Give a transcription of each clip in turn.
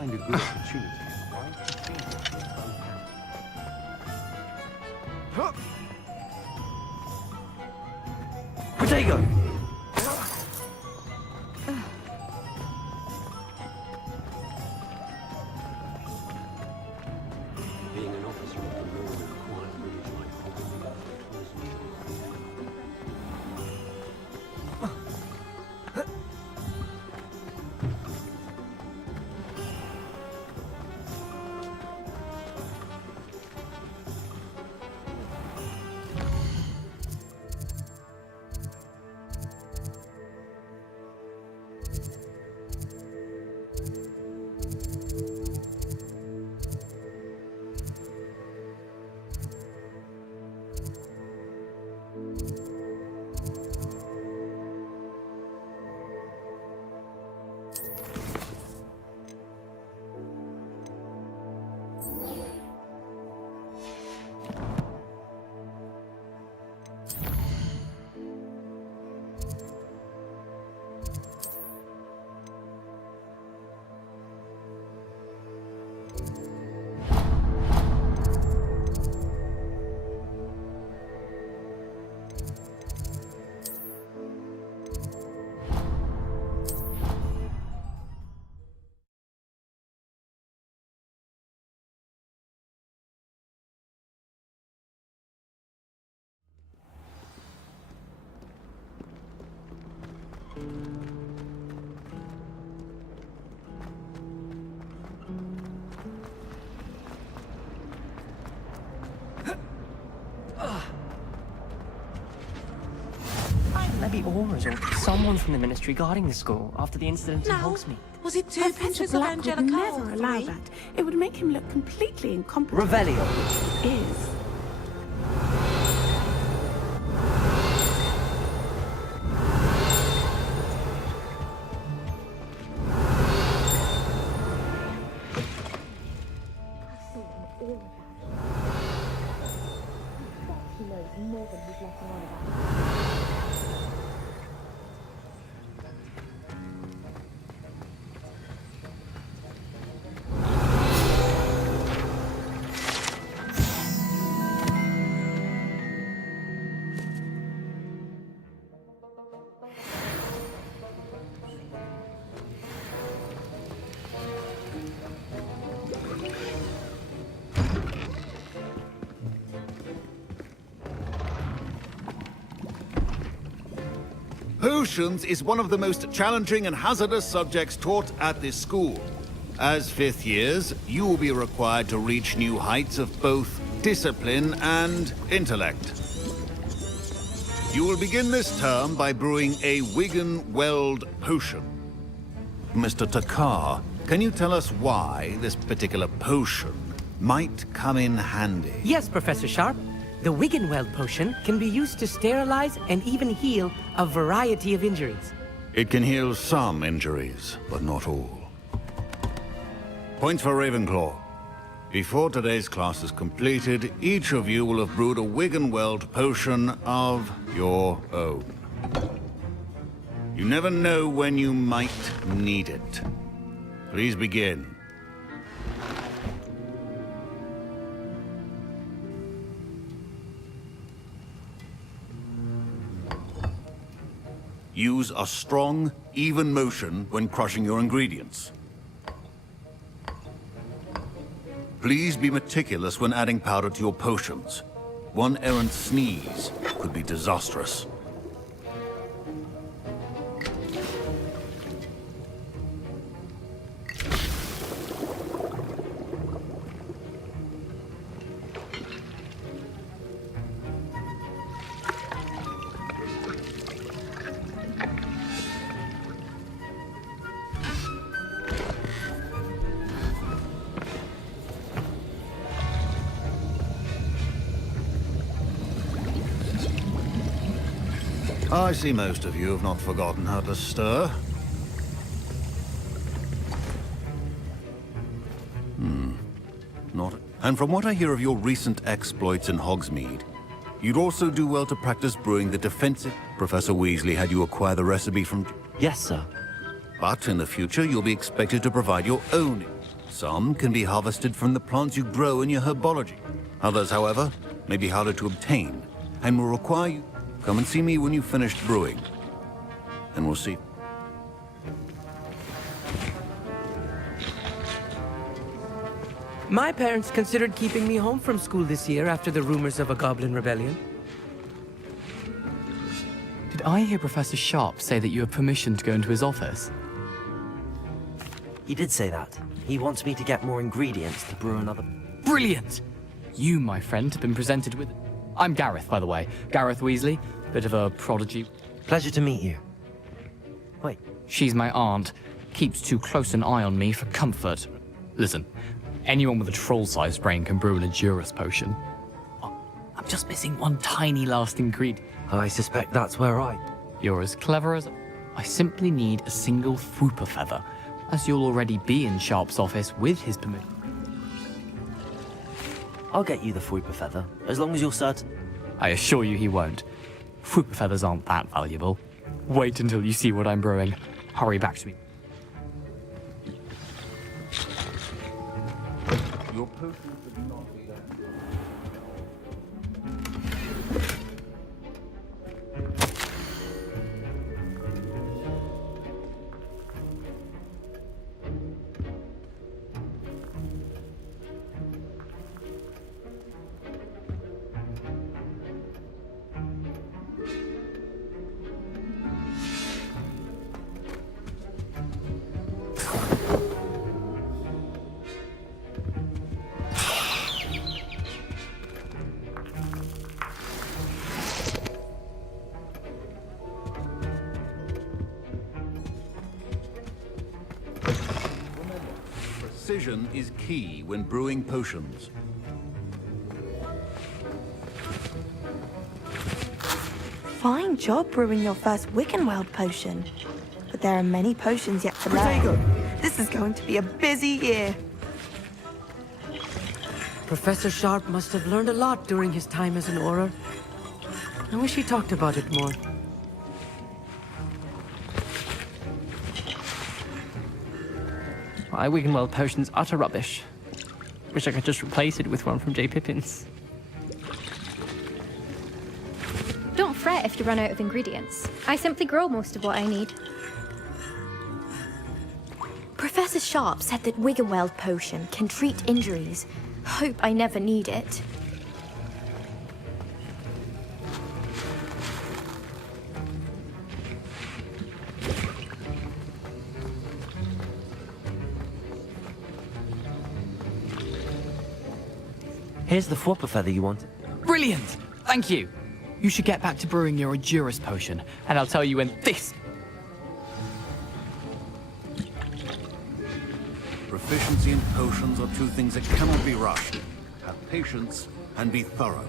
find a good opportunity, right? To feed it with both hands. Potato! Being an officer of the law required rules like Maybe Aura's or someone from the Ministry guarding the school after the incident in Hogsmeade. Was it two Professor pictures of Black would Angelica? never allow that. It would make him look completely incompetent. Revelio. Is. Potions is one of the most challenging and hazardous subjects taught at this school. As fifth years, you will be required to reach new heights of both discipline and intellect. You will begin this term by brewing a Wigan-Weld potion. Mr. Takar, can you tell us why this particular potion might come in handy? Yes, Professor Sharp. The Wigan-Weld potion can be used to sterilize and even heal a variety of injuries. It can heal some injuries, but not all. Points for Ravenclaw. Before today's class is completed, each of you will have brewed a Wigan-Weld potion of your own. You never know when you might need it. Please begin. Use a strong, even motion when crushing your ingredients. Please be meticulous when adding powder to your potions. One errant sneeze could be disastrous. I see most of you have not forgotten how to stir. Not... And from what I hear of your recent exploits in Hogsmeade, you'd also do well to practice brewing the defensive... Professor Weasley had you acquire the recipe from... Yes, sir. But in the future, you'll be expected to provide your own... Some can be harvested from the plants you grow in your herbology. Others, however, may be harder to obtain and will require you. Come and see me when you've finished brewing, and we'll see. My parents considered keeping me home from school this year after the rumors of a goblin rebellion. Did I hear Professor Sharp say that you have permission to go into his office? He did say that. He wants me to get more ingredients to brew another... Brilliant! You, my friend, have been presented with... I'm Gareth, by the way. Gareth Weasley. Bit of a prodigy. Pleasure to meet you. Wait, She's my aunt. Keeps too close an eye on me for comfort. Listen, anyone with a troll-sized brain can brew an Endurus potion. Oh, I'm just missing one tiny last ingredient. I suspect that's where I... You're as clever as... I simply need a single Fwooper feather, as you'll already be in Sharp's office with his permission. I'll get you the Fwooper feather, as long as you're certain. I assure you he won't. Fwooper feathers aren't that valuable. Wait until you see what I'm brewing. Hurry back to me. Your potions should not be that good. Precision is key when brewing potions. Fine job brewing your first Wickenweld potion. But there are many potions yet to learn. Protego! This is going to be a busy year. Professor Sharp must have learned a lot during his time as an Auror. I wish he talked about it more. My Wiggenweld potion's utter rubbish. Wish I could just replace it with one from J. Pippin's. Don't fret if you run out of ingredients. I simply grow most of what I need. Professor Sharp said that Wiggenweld potion can treat injuries. Hope I never need it. Here's the Fwooper feather you wanted. Brilliant! Thank you! You should get back to brewing your Endurus potion, and I'll tell you when this... Proficiency in potions are two things that cannot be rushed. Have patience and be thorough.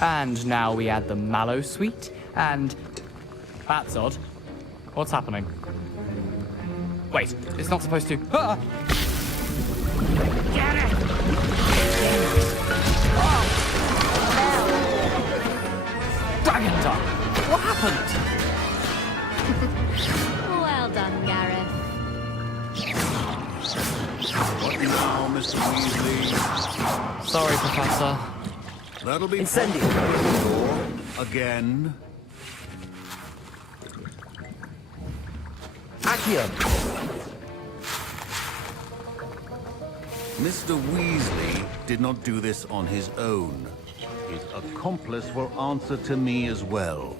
And now we add the mallow sweet, and... That's odd. What's happening? Wait, it's not supposed to... Ah! Get it! Oh! Dragon Tongue! What happened? Well done, Gareth. What now, Mr. Weasley? Sorry, Professor. That'll be Incendio. Again. Accio! Mr. Weasley did not do this on his own. His accomplice will answer to me as well.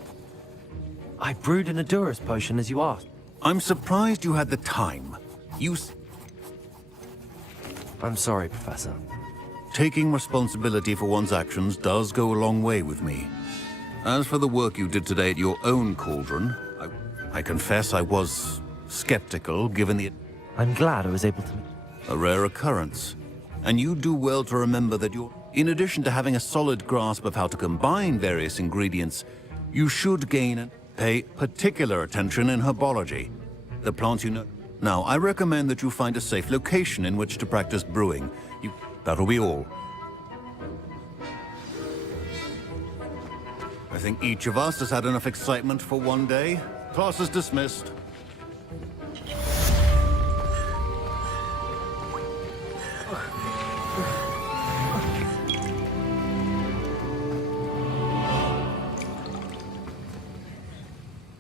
I brewed an Endurus potion as you asked. I'm surprised you had the time. I'm sorry, Professor. Taking responsibility for one's actions does go a long way with me. As for the work you did today at your own cauldron, I confess I was skeptical, given the... I'm glad I was able to... a rare occurrence. And you do well to remember that you're... In addition to having a solid grasp of how to combine various ingredients, you should gain and pay particular attention in herbology. The plants you know. Now, I recommend that you find a safe location in which to practice brewing. That'll be all. I think each of us has had enough excitement for one day. Class is dismissed.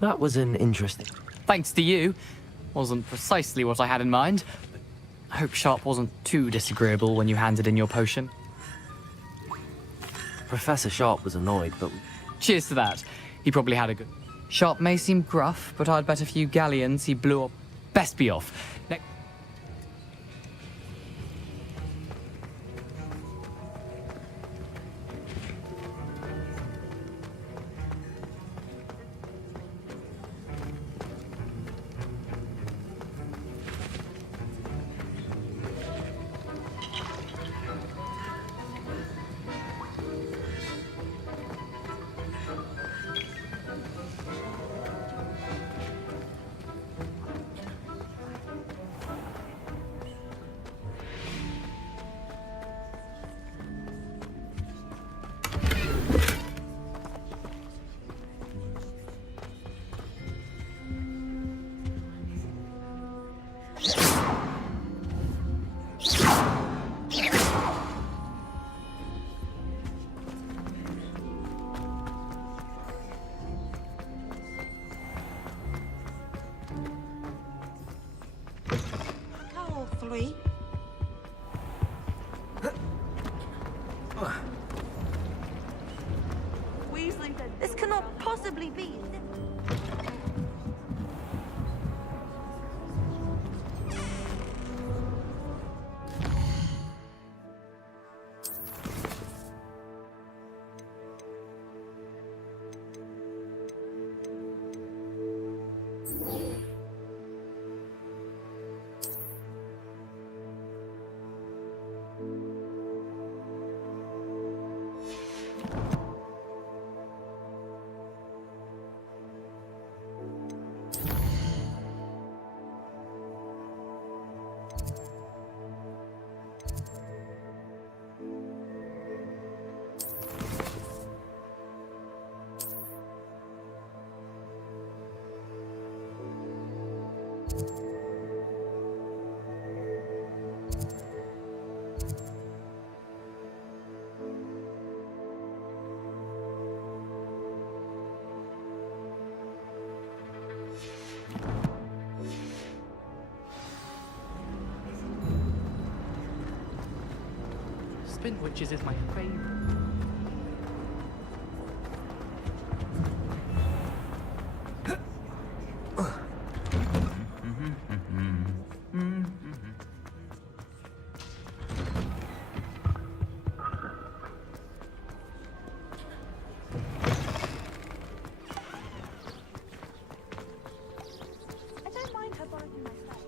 That was an interesting... Thanks to you. Wasn't precisely what I had in mind. I hope Sharp wasn't too disagreeable when you handed in your potion. Professor Sharp was annoyed, but... Cheers to that. He probably had a good... Sharp may seem gruff, but I'd bet a few galleons he blew up. Best be off. This cannot possibly be. Spin witches is my favorite. I don't mind her borrowing my sight.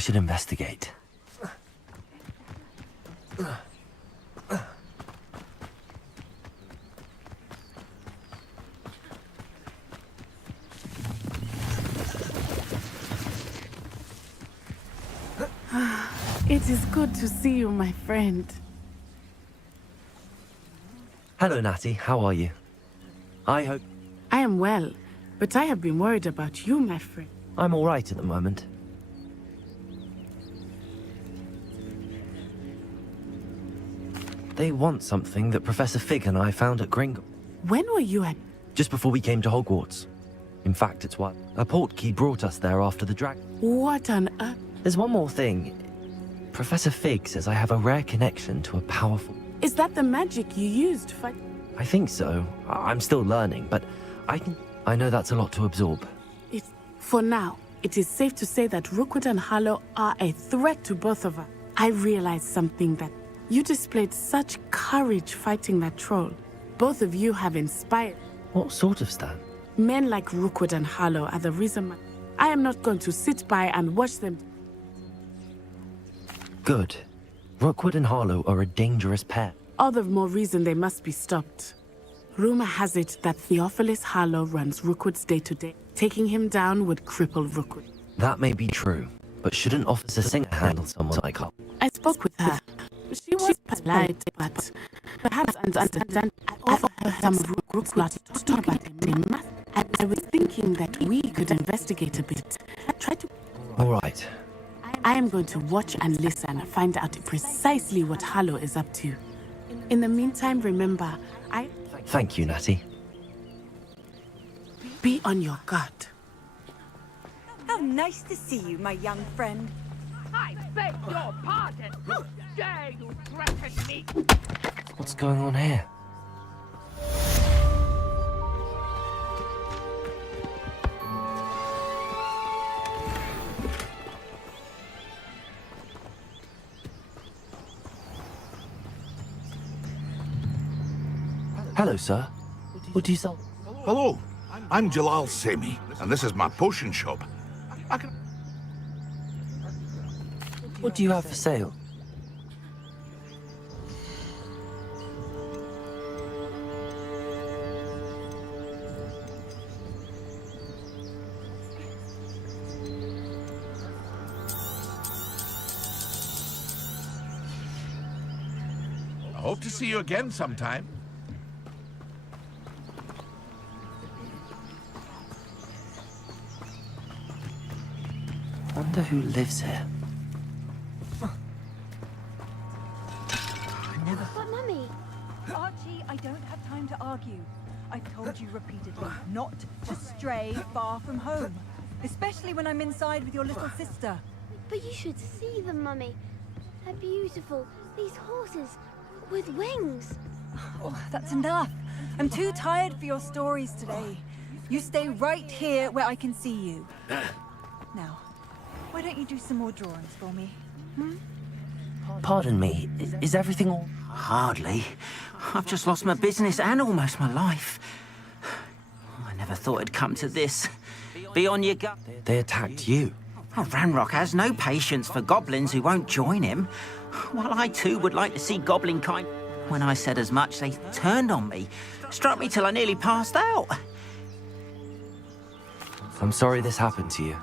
should investigate. It is good to see you, my friend. Hello, Natty. How are you? I hope... I am well, but I have been worried about you, my friend. I'm all right at the moment. They want something that Professor Fig and I found at Gringle. When were you at... Just before we came to Hogwarts. In fact, it's what a portkey brought us there after the dragon. What on earth? There's one more thing. Professor Fig says I have a rare connection to a powerful... Is that the magic you used to fight? I think so. I'm still learning, but I know that's a lot to absorb. For now, it is safe to say that Rookwood and Harlow are a threat to both of us. I realized something that you displayed such courage fighting that troll. Both of you have inspired. What sort of stand? Men like Rookwood and Harlow are the reason I am not going to sit by and watch them. Good. Rookwood and Harlow are a dangerous pair. All the more reason they must be stopped. Rumor has it that Theophilus Harlow runs Rookwood's day-to-day. Taking him down would cripple Rookwood. That may be true, but shouldn't Officer Singer handle someone like her? I spoke with her. She was polite, but perhaps understand. I offered her some of Rookwood's plot to talk about him. I was thinking that we could investigate a bit. Try to... All right. I am going to watch and listen and find out precisely what Harlow is up to. In the meantime, remember, Thank you, Natty. Be on your guard. How nice to see you, my young friend. I beg your pardon. How dare you threaten me? What's going on here? Hello, sir. What do you sell? Hello, I'm Jalal Semi, and this is my potion shop. What do you have for sale? I hope to see you again sometime. Wonder who lives here. But Mummy! Archie, I don't have time to argue. I've told you repeatedly not to stray far from home. Especially when I'm inside with your little sister. But you should see them, Mummy. They're beautiful. These horses with wings. Oh, that's enough. I'm too tired for your stories today. You stay right here where I can see you. Now, why don't you do some more drawings for me? Pardon me, is everything all... Hardly. I've just lost my business and almost my life. I never thought it'd come to this. Be on your gut. They attacked you. Oh, Ranrock has no patience for goblins who won't join him. While I too would like to see goblin kind... When I said as much, they turned on me. Struck me till I nearly passed out. I'm sorry this happened to you.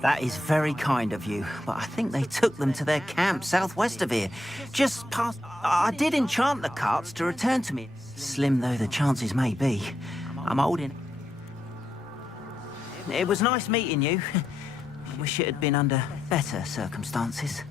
That is very kind of you, but I think they took them to their camp southwest of here. Just past... I did enchant the carts to return to me. Slim though the chances may be. I'm old in... It was nice meeting you. Wish it had been under better circumstances.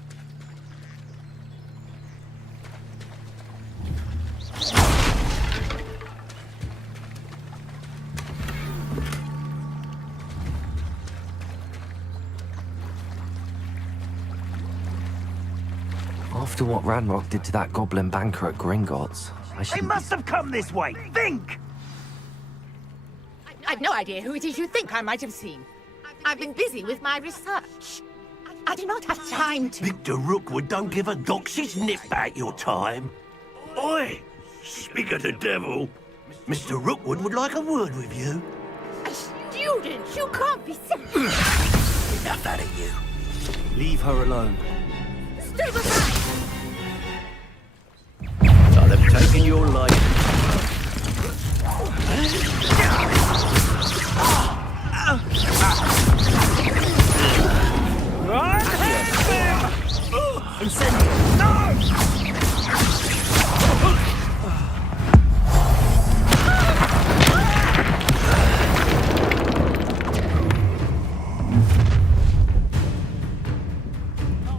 After what Ranrock did to that goblin banker at Gringotts, I should... They must have come this way. Think! I've no idea who it is you think I might have seen. I've been busy with my research. I do not have time to... Victor Rookwood don't give a doxy's nip back your time. Oi! Speak of the devil. Mr. Rookwood would like a word with you. A student! You can't be serious! Enough out of you. Leave her alone. I'll have taken your life.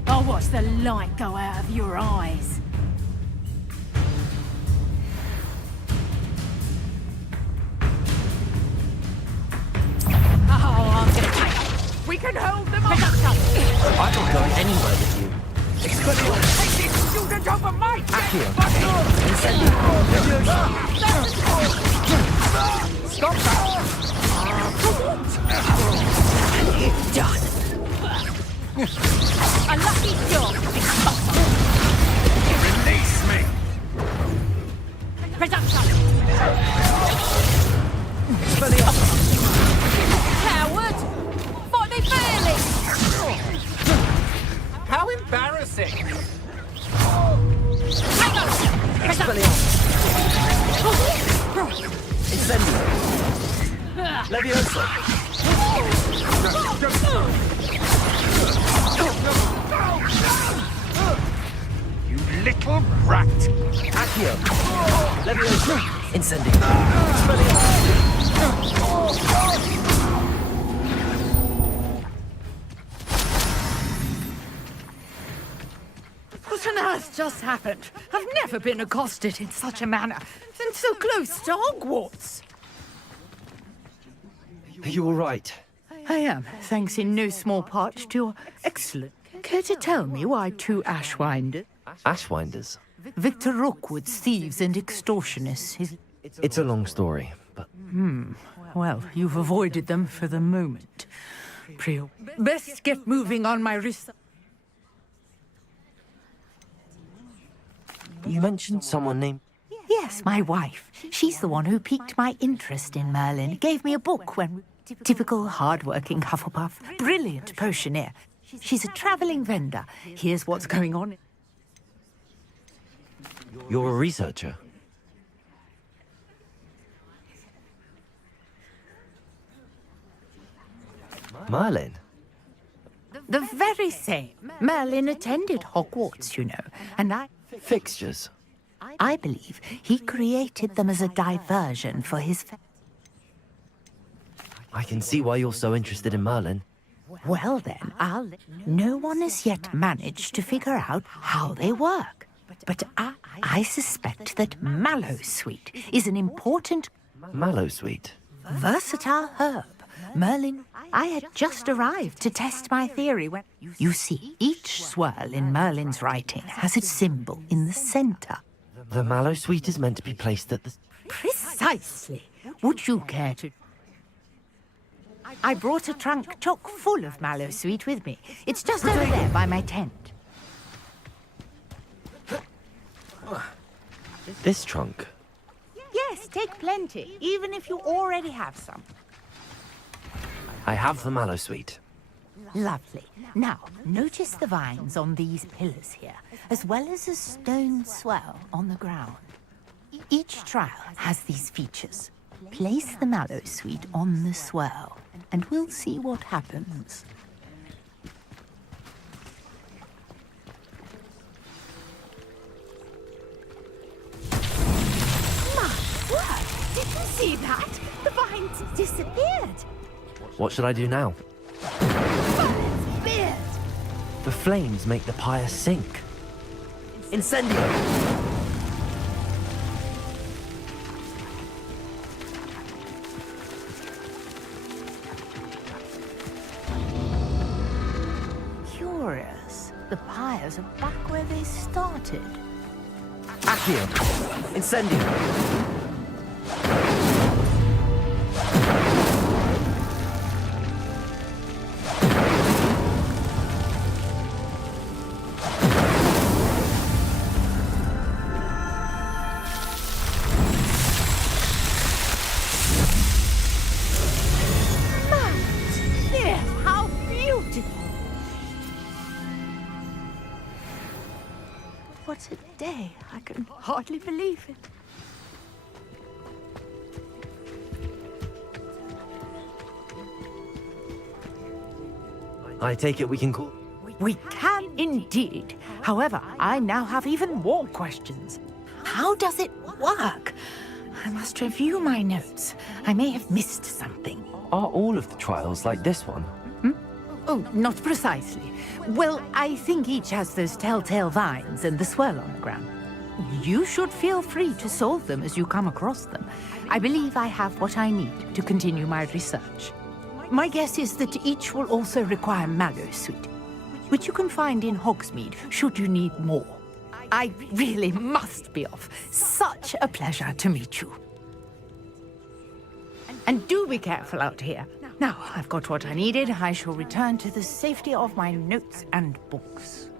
I'll watch the light go out of your eyes. Oh, I'm gonna take it. We can hold them off. I'm not going anywhere with you. Take these students over my Accio. Stop that! Done. A lucky dog. Release me! Presumption. Coward! What they failing? How embarrassing! Hang on! Incendio. Levioso. You little rat! Accio. Levioso. Incendio. What on earth just happened? I've never been accosted in such a manner, and so close to Hogwarts. Are you all right? I am, thanks in no small part to your excellent. Care to tell me why two Ashwinders? Ashwinders? Victor Rookwood's thieves and extortionists. It's a long story, but... Well, you've avoided them for the moment. Prio. Best get moving on my research. You mentioned someone named... Yes, my wife. She's the one who piqued my interest in Merlin. Gave me a book when... Typical hard-working Hufflepuff. Brilliant potioneer. She's a travelling vendor. Here's what's going on. You're a researcher? Merlin? The very same. Merlin attended Hogwarts, you know, and Fixtures? I believe he created them as a diversion for his... I can see why you're so interested in Merlin. Well then, no one has yet managed to figure out how they work. But I suspect that Mallowsweet is an important... Mallowsweet? Versatile herb. Merlin, I had just arrived to test my theory when... You see, each swirl in Merlin's writing has its symbol in the center. The Mallowsweet is meant to be placed at the... Precisely. Would you care to... I brought a trunk chock full of Mallowsweet with me. It's just over there by my tent. This trunk? Yes, take plenty, even if you already have some. I have the Mallowsweet. Lovely. Now, notice the vines on these pillars here, as well as a stone swell on the ground. Each trial has these features. Place the Mallowsweet on the swell, and we'll see what happens. My word! Did you see that? The vines disappeared. What should I do now? Beard! The flames make the pyre sink. Incendio! Curious. The pyres are back where they started. Accio! Incendio! day. I can hardly believe it. I take it we can call... We can indeed. However, I now have even more questions. How does it work? I must review my notes. I may have missed something. Are all of the trials like this one? Oh, not precisely. Well, I think each has those telltale vines and the swirl on the ground. You should feel free to solve them as you come across them. I believe I have what I need to continue my research. My guess is that each will also require mallow sweet, which you can find in Hogsmeade should you need more. I really must be off. Such a pleasure to meet you. And do be careful out here. Now, I've got what I needed. I shall return to the safety of my notes and books.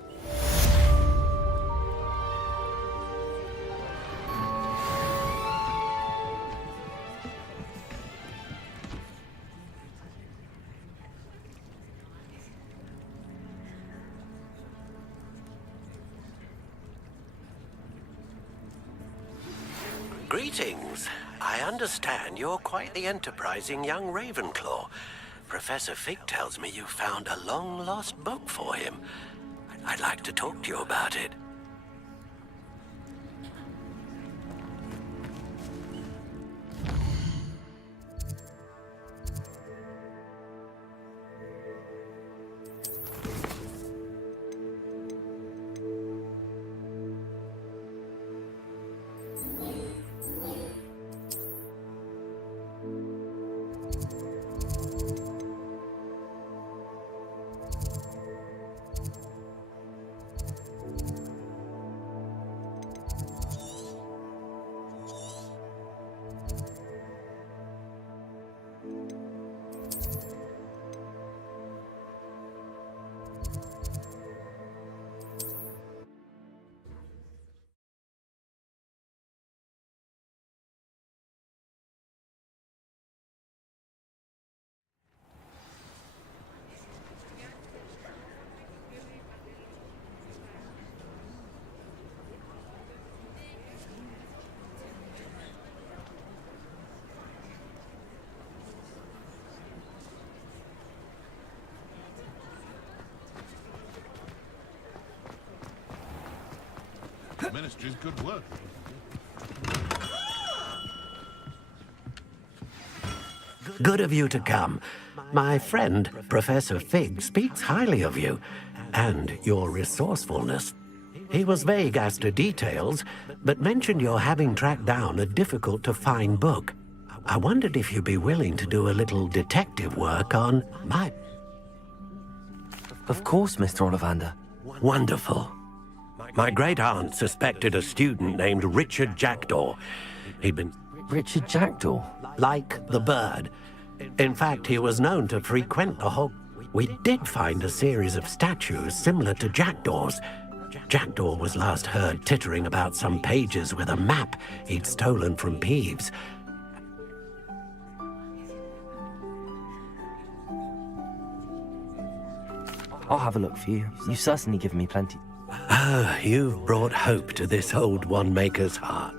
Greetings. I understand you're quite the enterprising young Ravenclaw. Professor Fig tells me you found a long-lost book for him. I'd like to talk to you about it. The Ministry's good work. Good of you to come. My friend, Professor Fig, speaks highly of you and your resourcefulness. He was vague as to details, but mentioned your having tracked down a difficult-to-find book. I wondered if you'd be willing to do a little detective work on my... Of course, Mr. Ollivander. Wonderful. My great-aunt suspected a student named Richard Jackdaw. He'd been... Richard Jackdaw? Like the bird. In fact, he was known to frequent the Hog... We did find a series of statues similar to Jackdaw's. Jackdaw was last heard tittering about some pages with a map he'd stolen from Peeves. I'll have a look for you. You've certainly given me plenty. Ah, you've brought hope to this old one-maker's heart.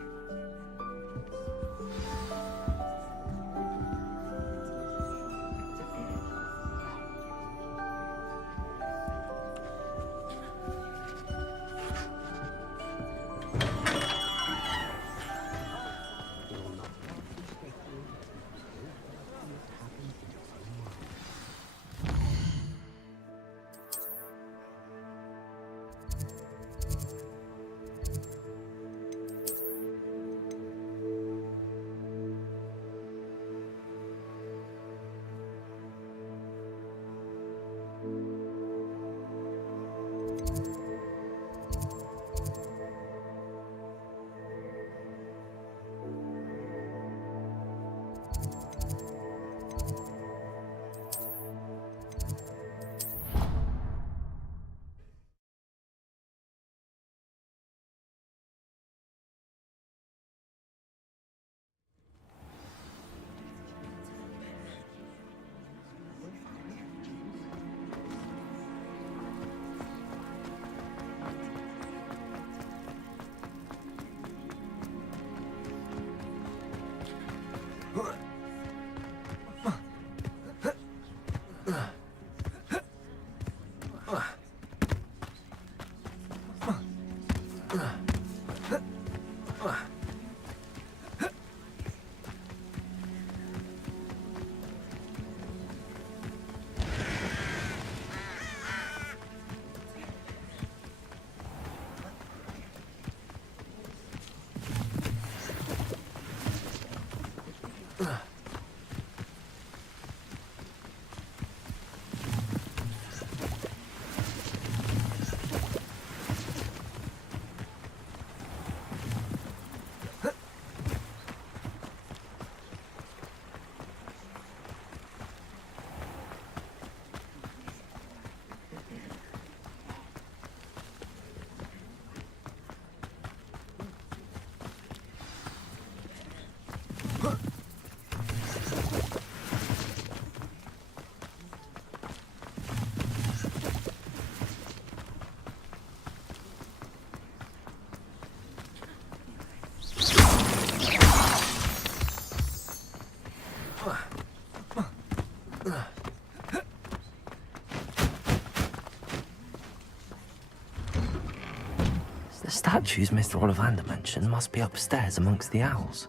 The statues Mr. Ollivander mentioned must be upstairs amongst the owls.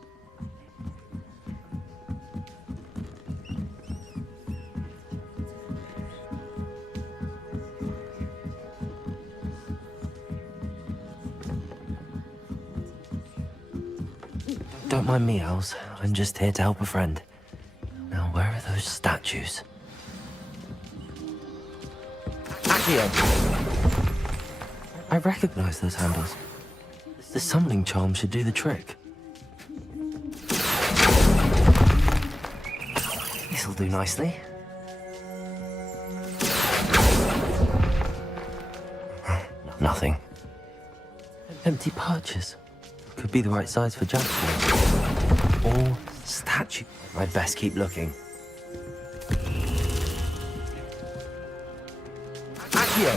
Don't mind me, owls. I'm just here to help a friend. Now, where are those statues? Accio! I recognize those handles. The summoning charm should do the trick. This'll do nicely. Nothing. Empty perches. Could be the right size for Jackson. Or statue. I'd best keep looking. Accio!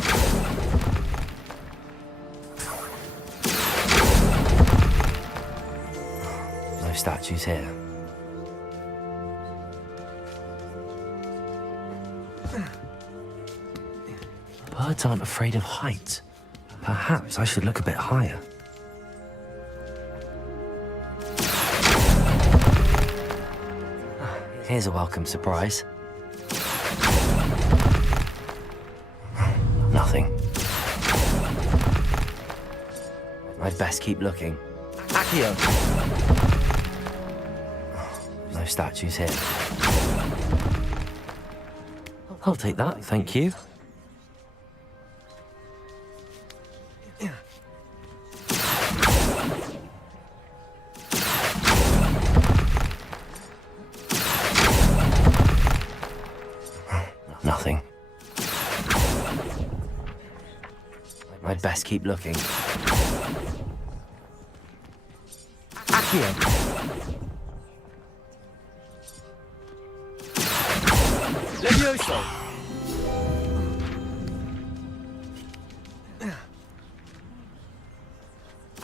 No statues here. Birds aren't afraid of heights. Perhaps I should look a bit higher. Here's a welcome surprise. Nothing. I'd best keep looking. Accio! No statues here. I'll take that, thank you. Nothing. I'd best keep looking. Accio! Levioso!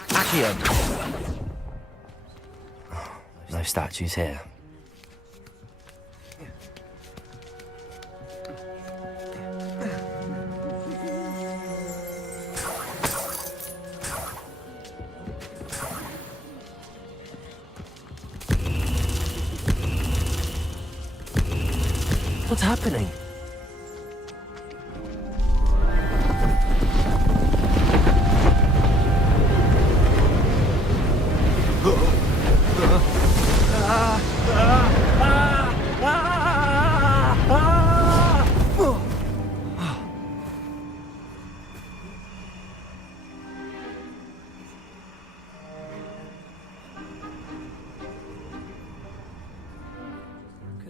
Accio! No statues here. What's happening?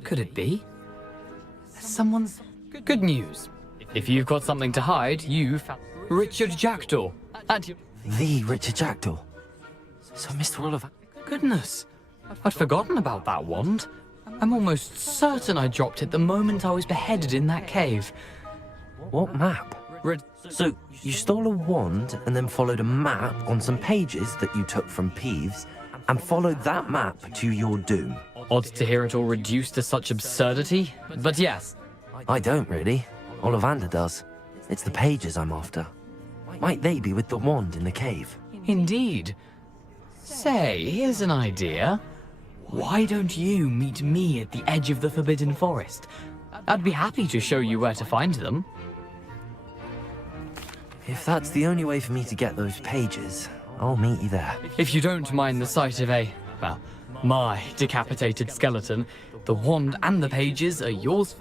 Could it be? Someone's... Good news. If you've got something to hide, you found Richard Jackdaw. And... The Richard Jackdaw. So Mr. Ollivander... Goodness. I'd forgotten about that wand. I'm almost certain I dropped it the moment I was beheaded in that cave. What map? So, you stole a wand and then followed a map on some pages that you took from Peeves and followed that map to your doom. Odd to hear it all reduced to such absurdity, but yes. I don't really. Ollivander does. It's the pages I'm after. Might they be with the wand in the cave? Indeed. Say, here's an idea. Why don't you meet me at the edge of the Forbidden Forest? I'd be happy to show you where to find them. If that's the only way for me to get those pages, I'll meet you there. If you don't mind the sight of a Well, my decapitated skeleton. The wand and the pages are yours.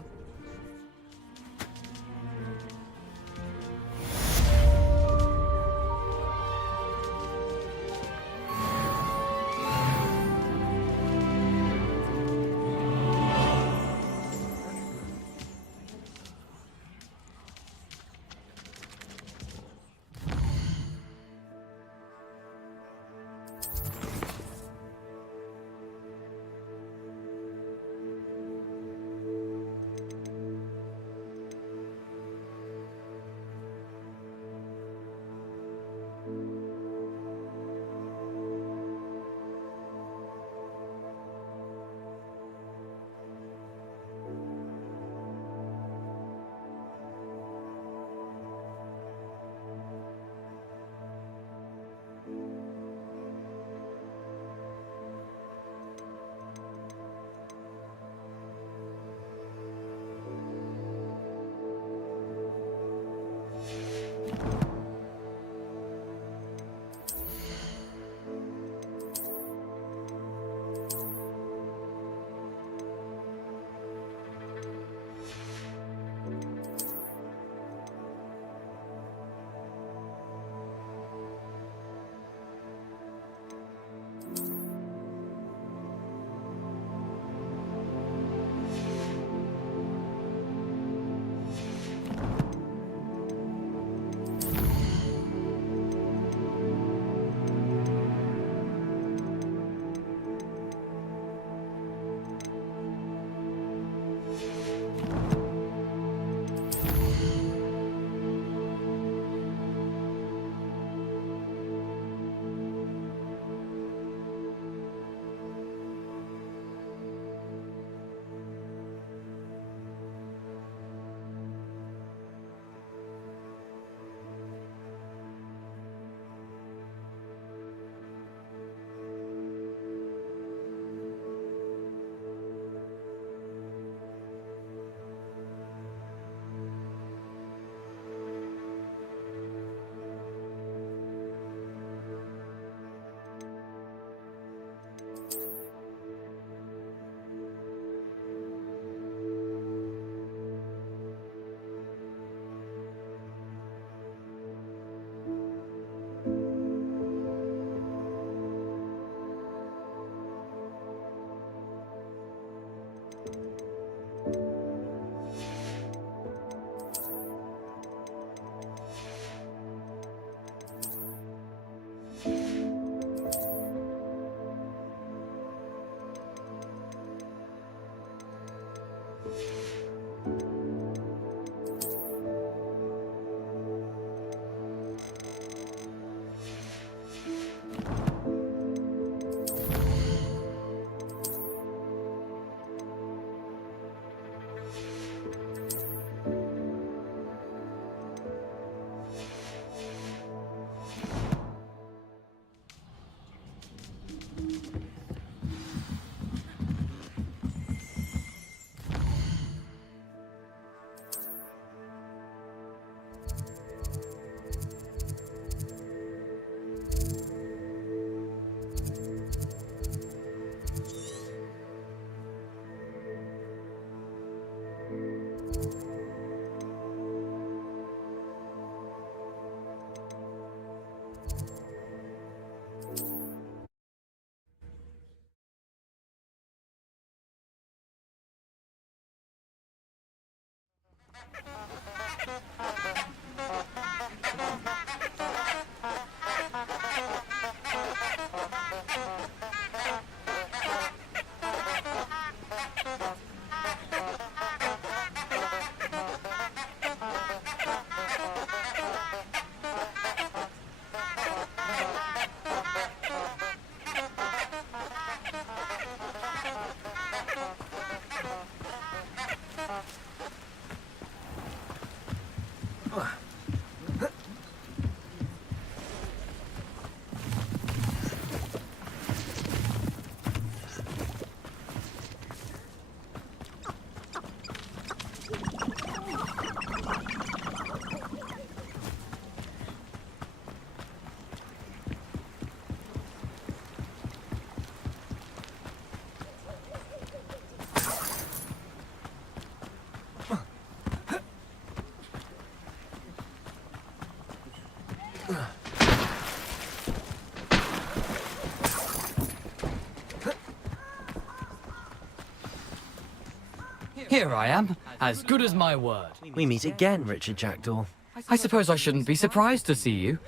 Here I am, as good as my word. We meet again, Richard Jackdaw. I suppose I shouldn't be surprised to see you.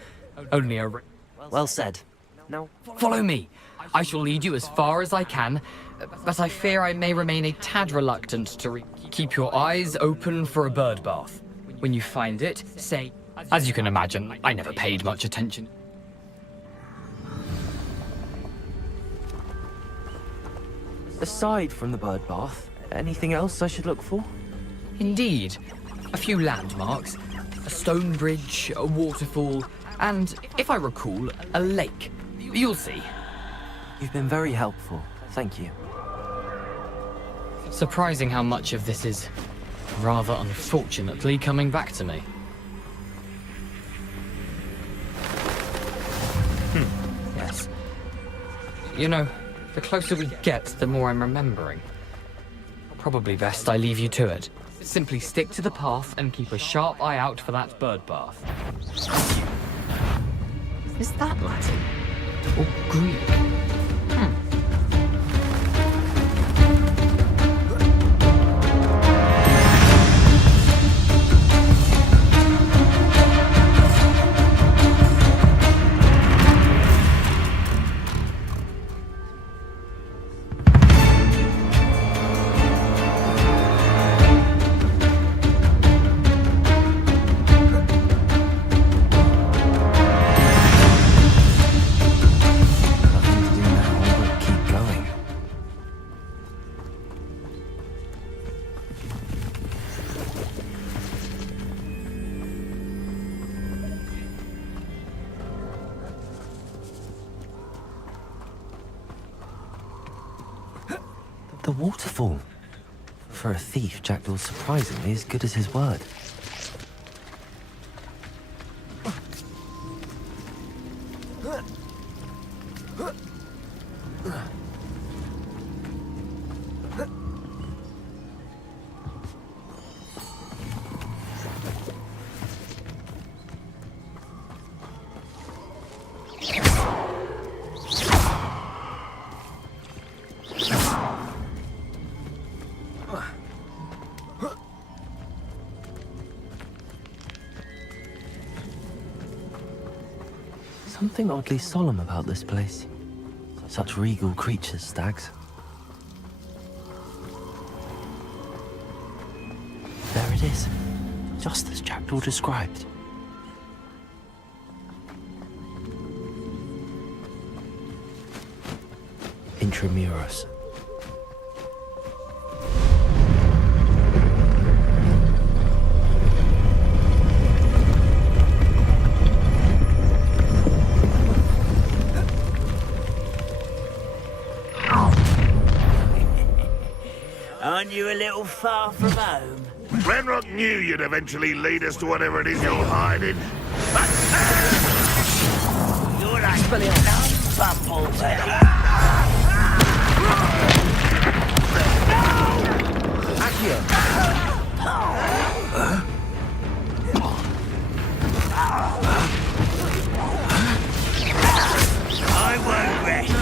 Only a... Well said. Now, Follow me. I shall lead you as far as I can, but I fear I may remain a tad reluctant to keep your eyes open for a bird bath. When you find it, say... As you can imagine, I never paid much attention. aside from the bird bath, anything else I should look for? Indeed. A few landmarks, a stone bridge, a waterfall, and, if I recall, a lake. You'll see. You've been very helpful. Thank you. Surprising how much of this is, rather unfortunately, coming back to me. Yes. You know, the closer we get, the more I'm remembering. Probably best I leave you to it. Simply stick to the path and keep a sharp eye out for that bird bath. Is that Latin? Or Greek? The waterfall. For a thief, Jackdaw's surprisingly as good as his word. Something oddly solemn about this place. Such regal creatures, stags. There it is, just as Jackdaw described. Intramuros. Aren't you a little far from home? Renrock knew you'd eventually lead us to whatever it is you're hiding. You're like Bumble, I won't rest.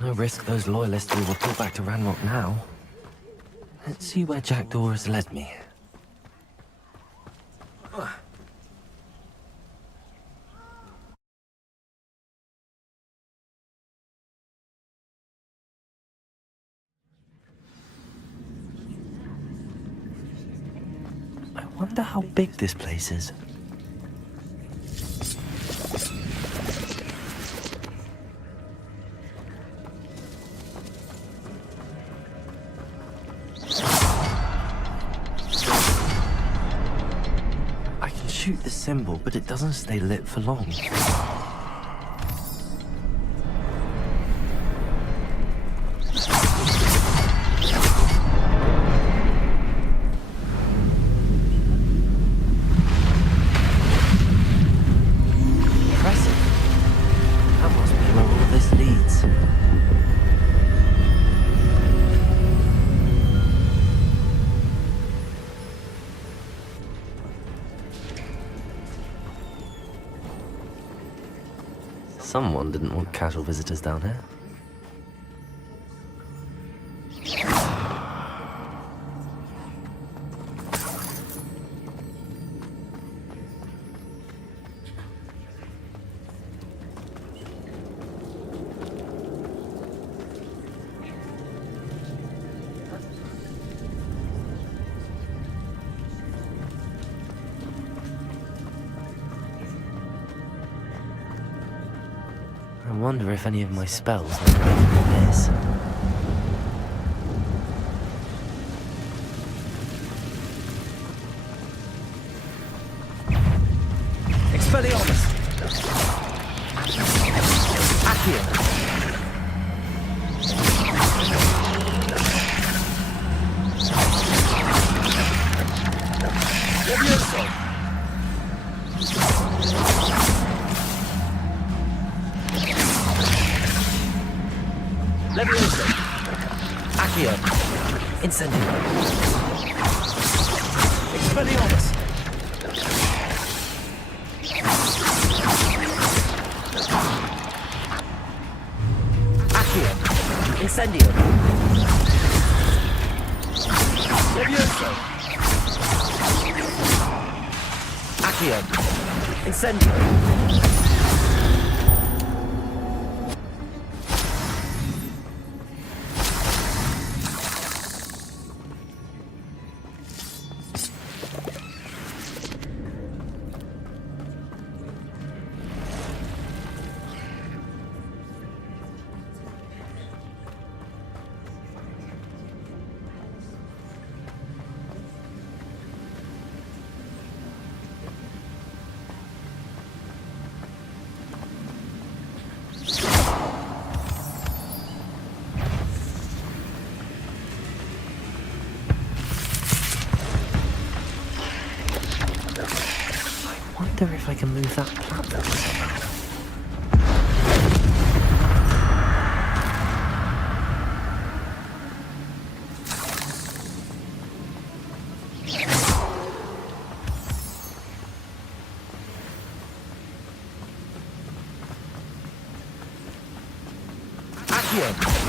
No risk those loyalists will report back to Ranrock now. Let's see where Jackdaw has led me. I wonder how big this place is. Shoot the symbol, but it doesn't stay lit for long. Impressive. That must be where all this leads. Someone didn't want casual visitors down here. I wonder if any of my spells might be from this. Expelliarmus! Accio! Levioso! Levioso! Accio! Incendio! Expelliarmus! Accio! Incendio! Levioso! Accio! Incendio! I wonder if I can move that platform somehow. Accio!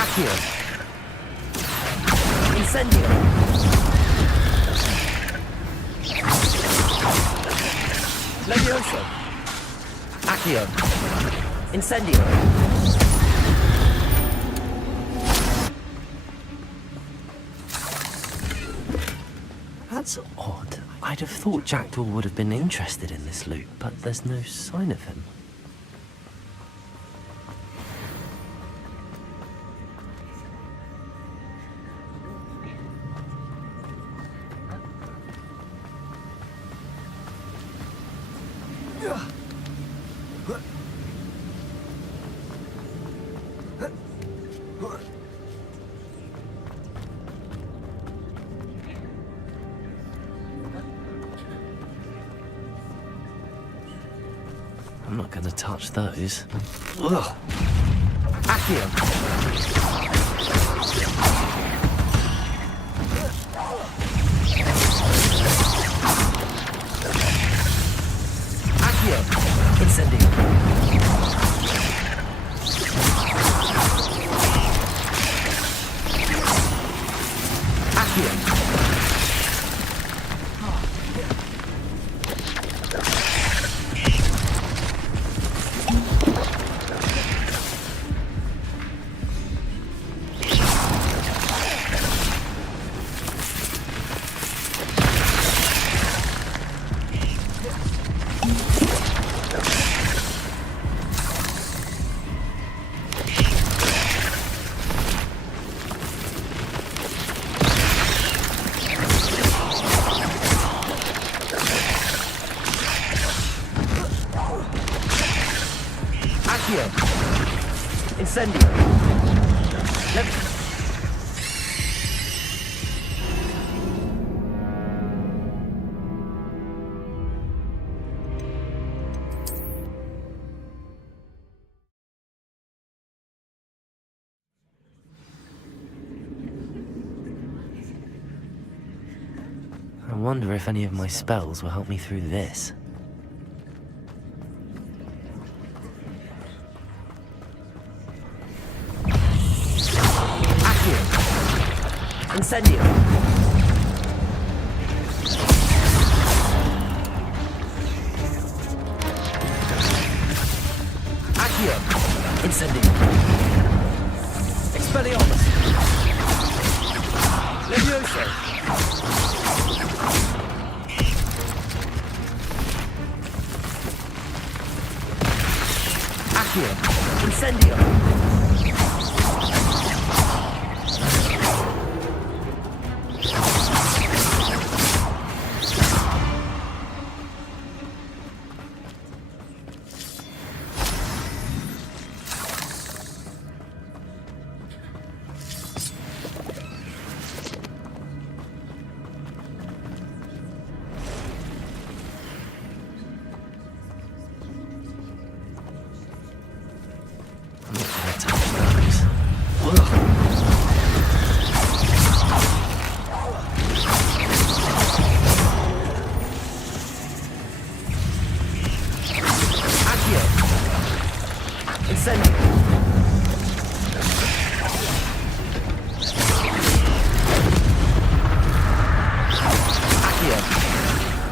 Accio! Incendio! Levioso! Accio! Incendio! That's odd. I'd have thought Jackdaw would have been interested in this loot, but there's no sign of him. I'm not going to touch those. Ugh. Accio! Accio! Incendio! Accio! Accio! Incendio! I wonder if any of my spells will help me through this. Accio. Incendio. Accio. Incendio. Expelliarmus. Levioso. Accio. Incendio.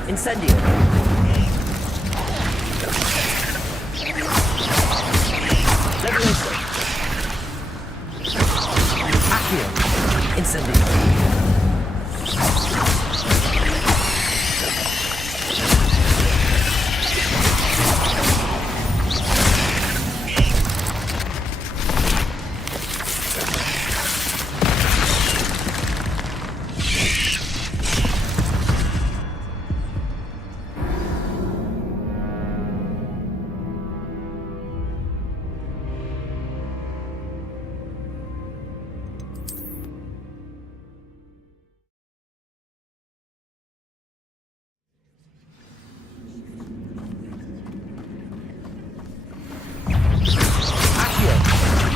Incendio. Levioso. Accio. Incendio.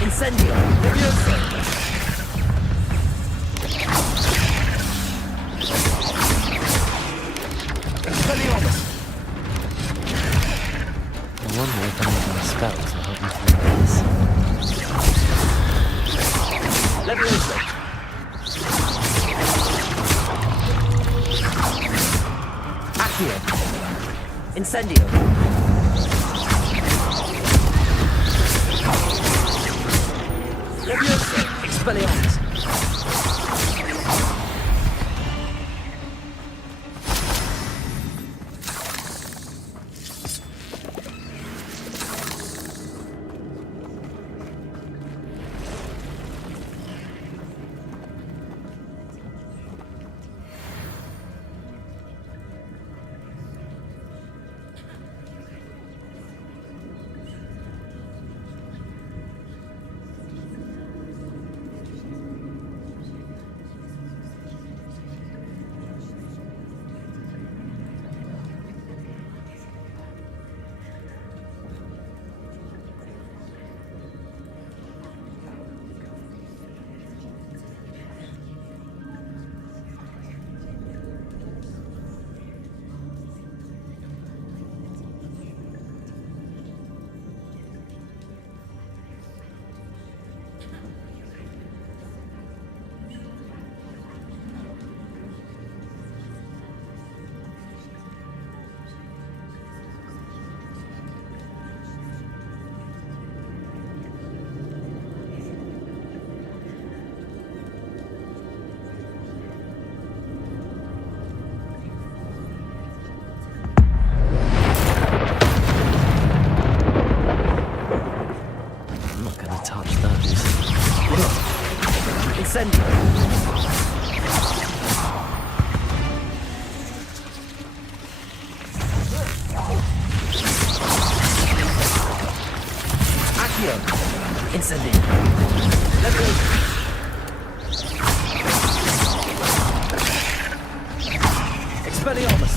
Incendio. Levioso. Expelliarmus. I wonder if any of my spells will help me through this. Levioso. Accio. Incendio. Levioso. Expelliarmus. Incendio. Accio. Incendio. Levioso. Expelliarmus.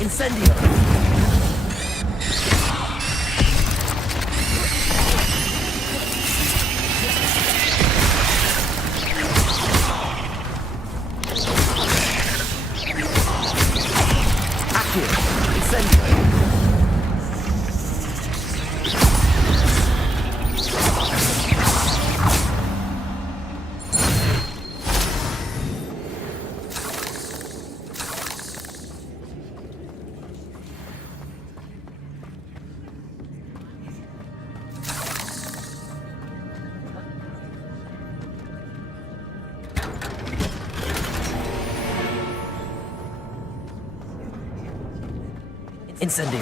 Incendio. Incendio.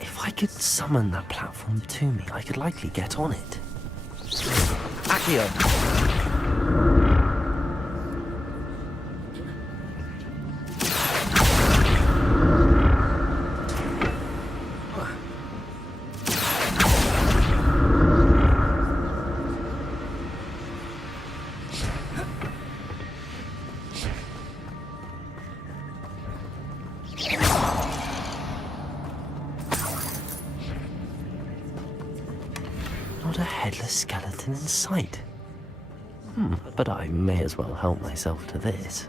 If I could summon that platform to me, I could likely get on it. Accio! Not a headless skeleton in sight. But I may as well help myself to this.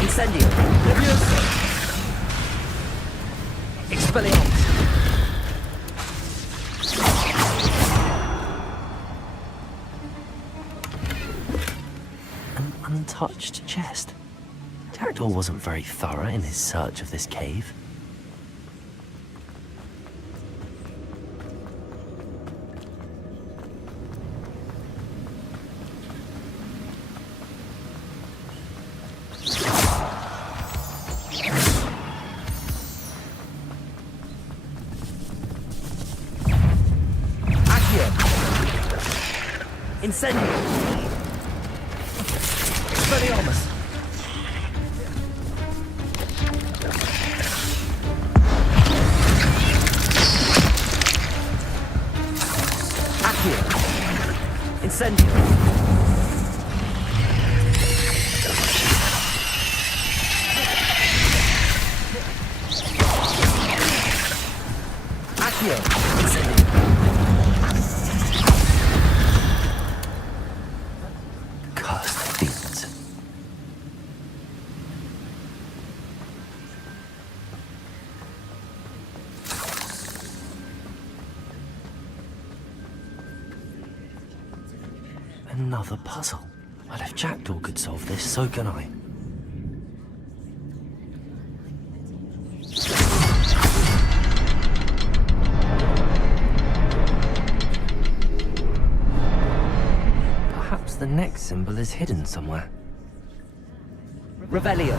Incendio! Leviosa! Expelliarmus! An untouched chest. Jackdaw wasn't very thorough in his search of this cave. Incendio! Expelliarmus! Accio! Incendio! Accio! Incendio! Another puzzle. Well, if Jackdaw could solve this, so can I. Perhaps the next symbol is hidden somewhere. Revelio.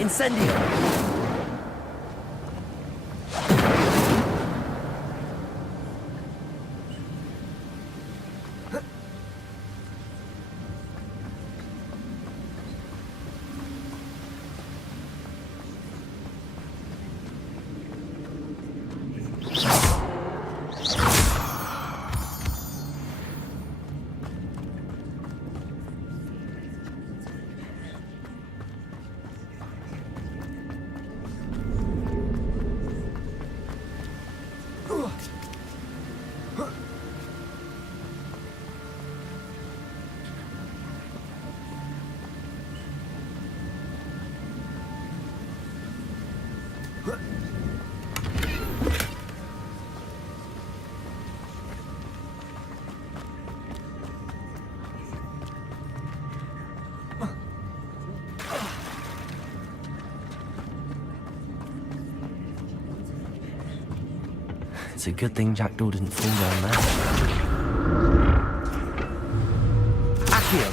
Incendio! It's a good thing Jackdaw didn't fall down there. Accio!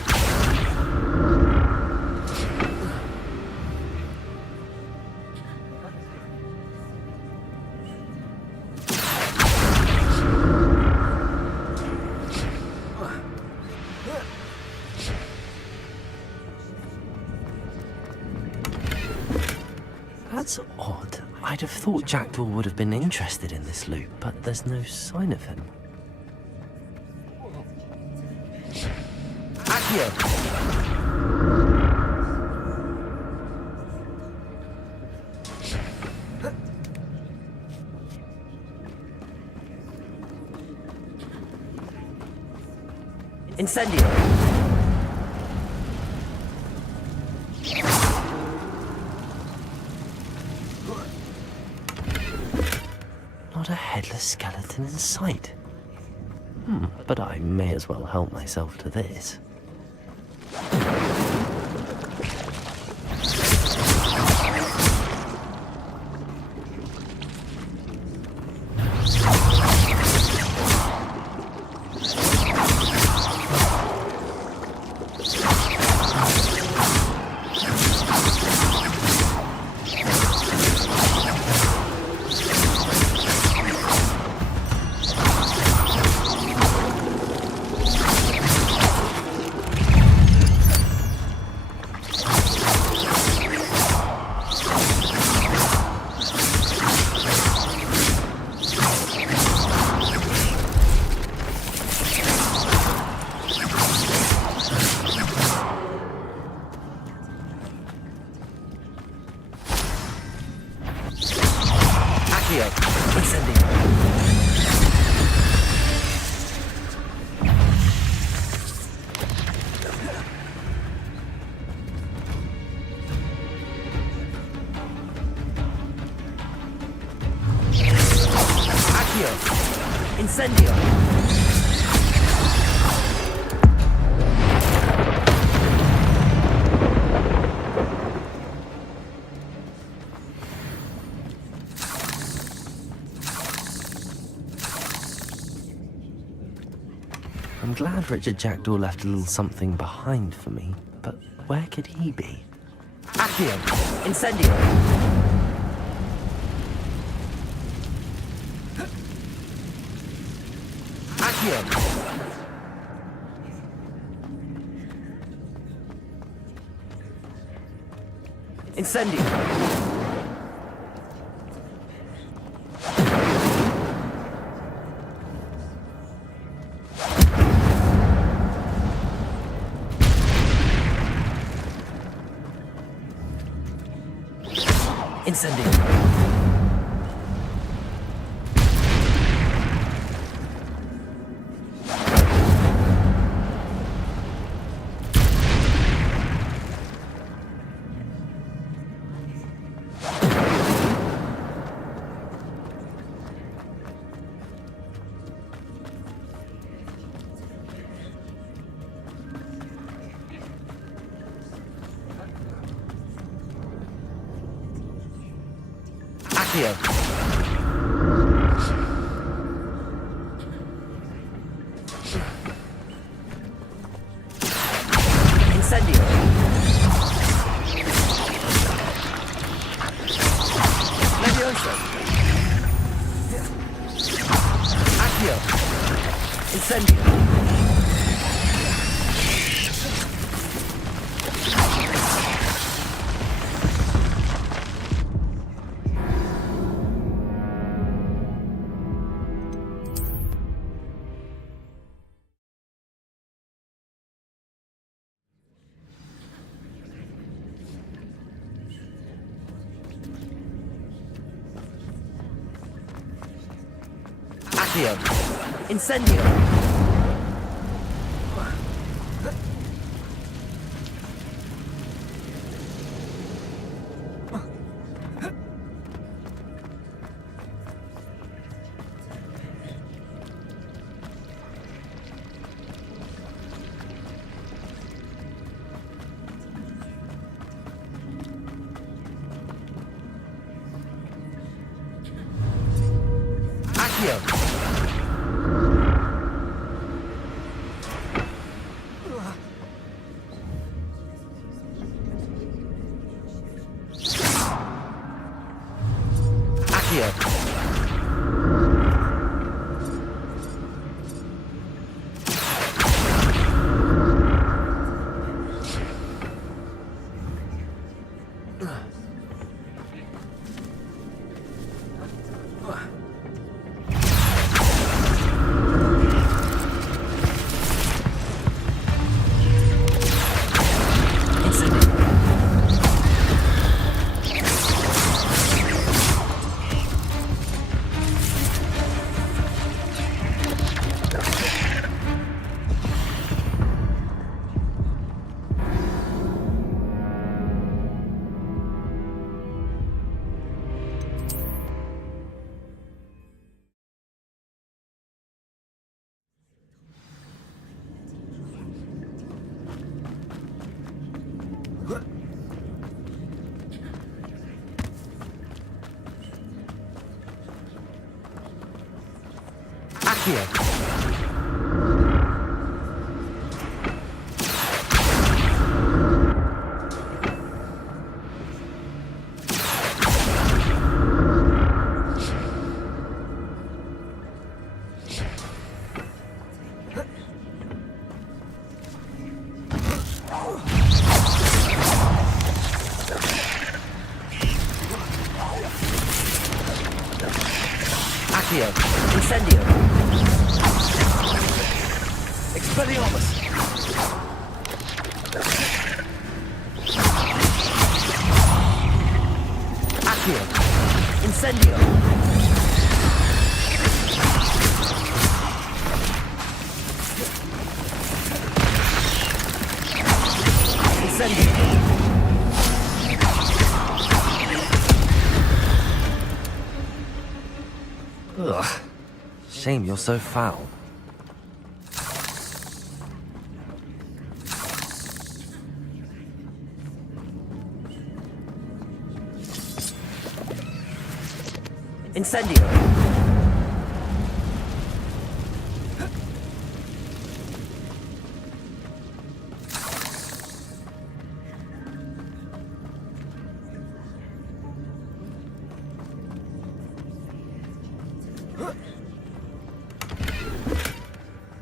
That's odd. I'd have thought Jackdaw would have been interested in this loot, but there's no sign of him. Accio! Incendio! Not a headless skeleton in sight. But I may as well help myself to this. Incendio! I'm glad Richard Jackdaw left a little something behind for me, but where could he be? Accio! Incendio! Incendio! Incendio! Accio. Incendio. Levioso. Accio. Incendio. Accio. Incendio. Accio. Accio. Accio. Incendio. Expelliarmus. Accio. Incendio. Incendio. Ugh. Shame you're so foul. Incendio.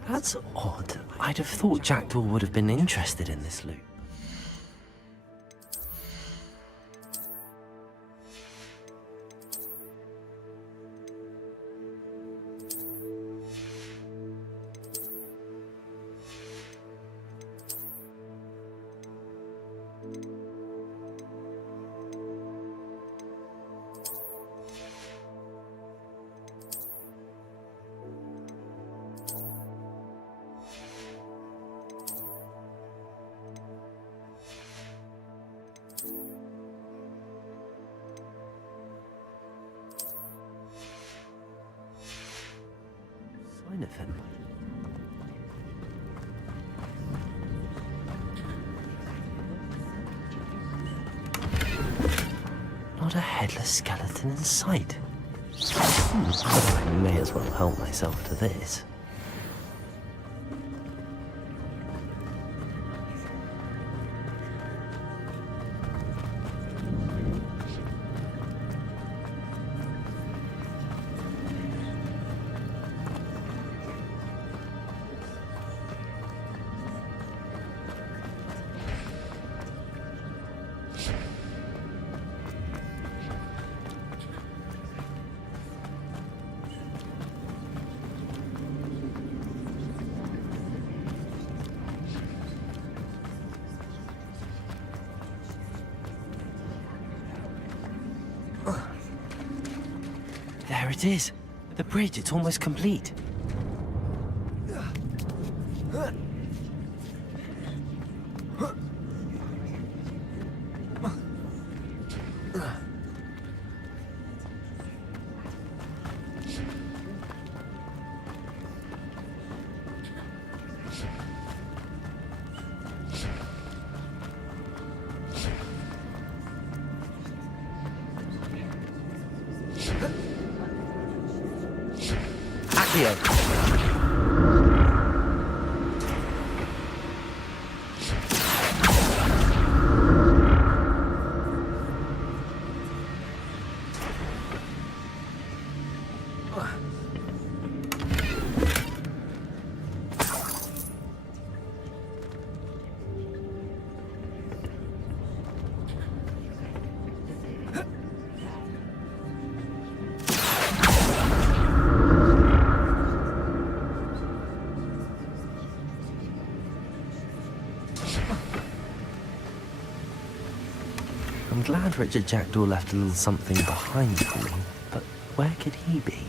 That's odd. I'd have thought Jackdaw would have been interested in this loot. Sign of him. Not a headless skeleton in sight. But I may as well help myself to this. There it is. The bridge, it's almost complete. Accio. I'm glad Richard Jackdaw left a little something behind for me, but where could he be?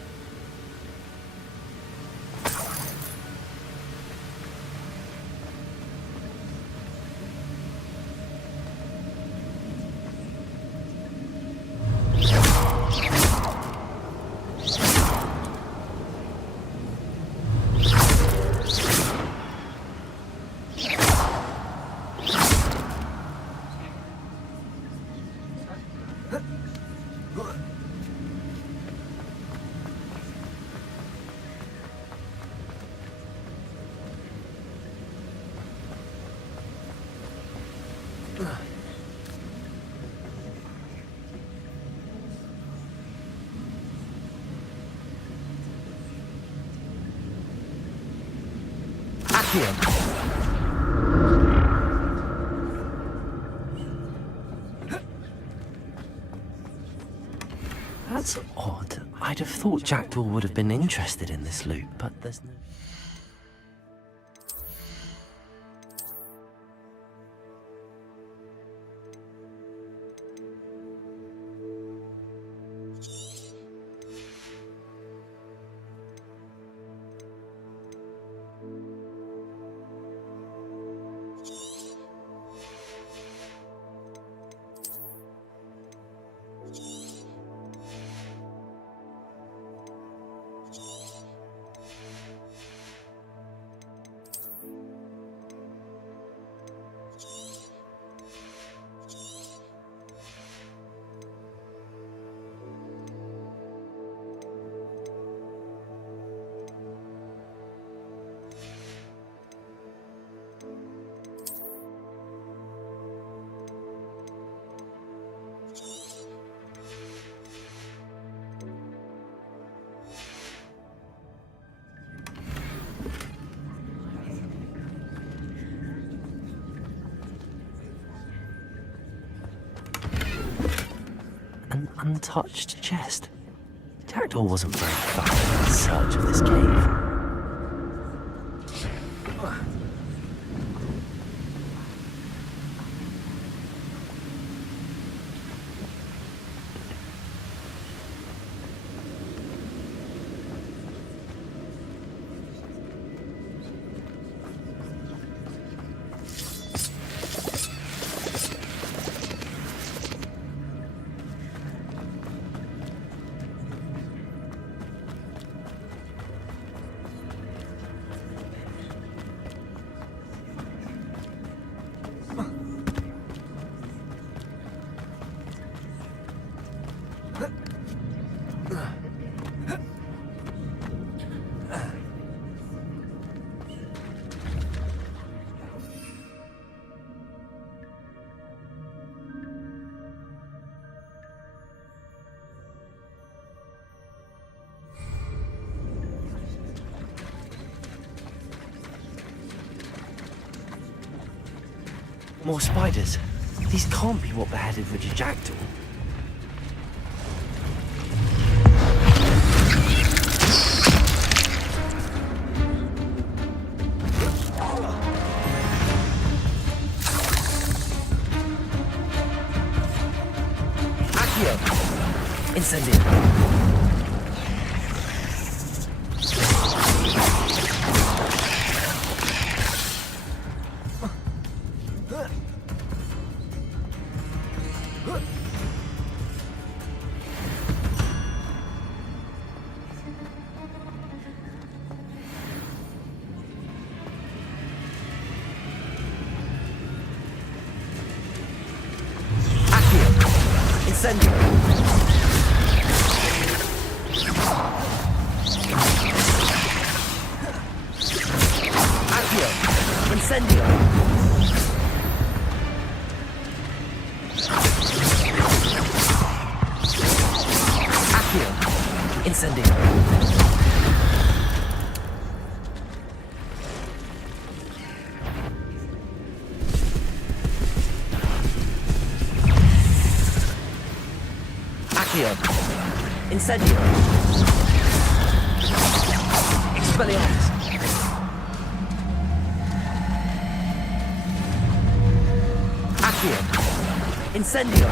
That's odd. I'd have thought Jackdaw would have been interested in this loot, but there's no... An untouched chest. Jackdaw wasn't very thorough in search of this cave. More spiders. These can't be what beheaded Richard Jackdaw. Accio! Incendio! Incendio! Accio! Incendio! Accio! Incendio! Accio! Incendio! Expelliarmus! Accio! Incendio!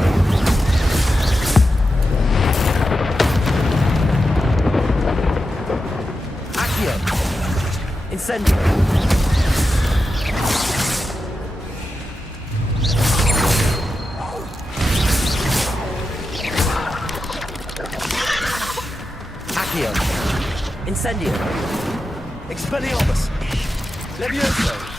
Accio! Incendio! Accio! Incendio! Expelliarmus! Levioso!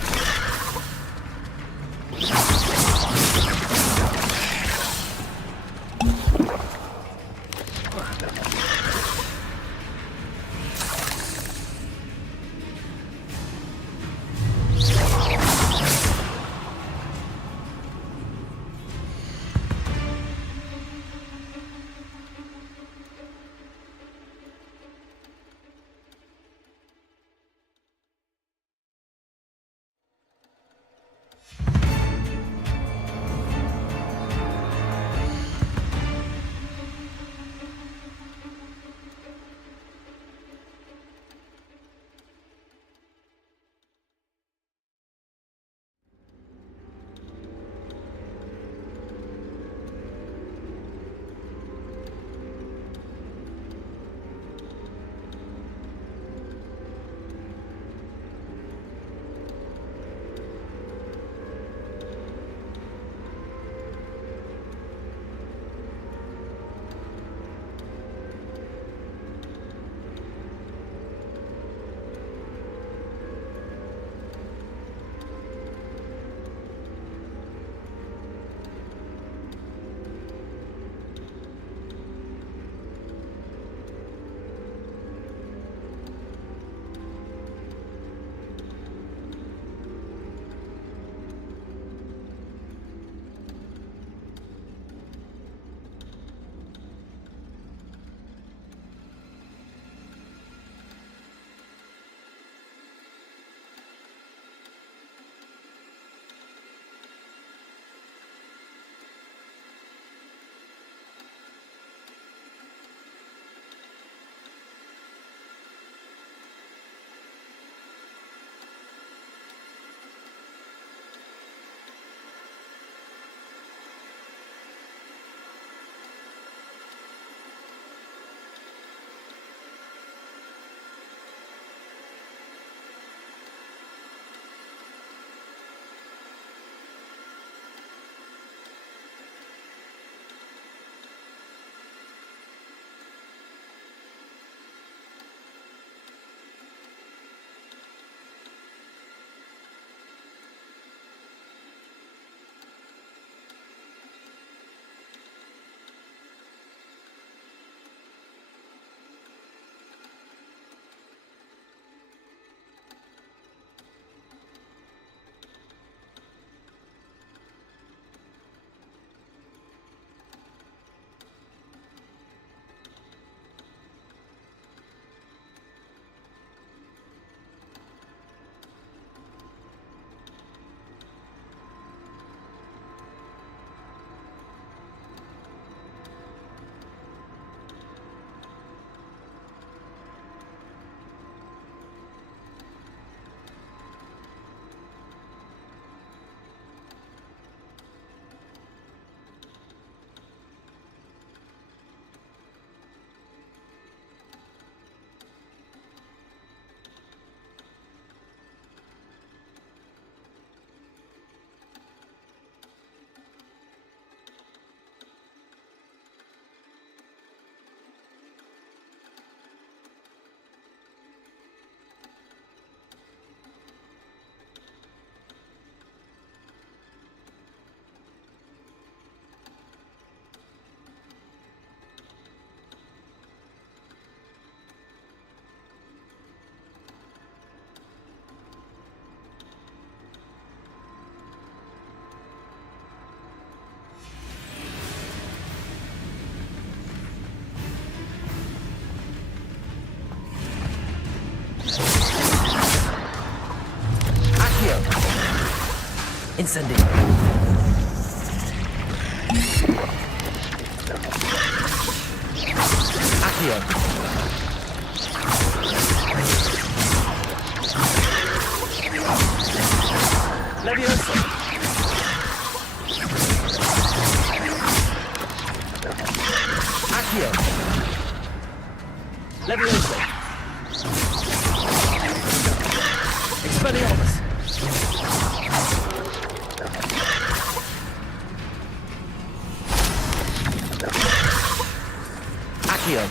Incendio. Accio. Leviosa. Accio. Leviosa. Expelliarmus. Accio.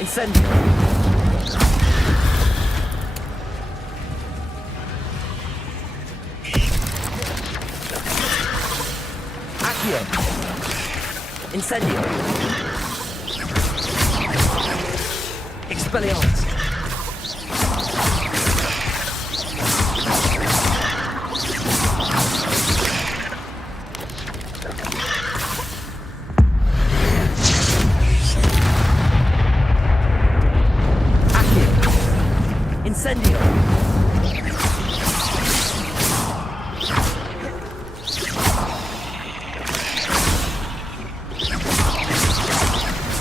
Incendio. Accio. Incendio. Expelliarmus. Incendio.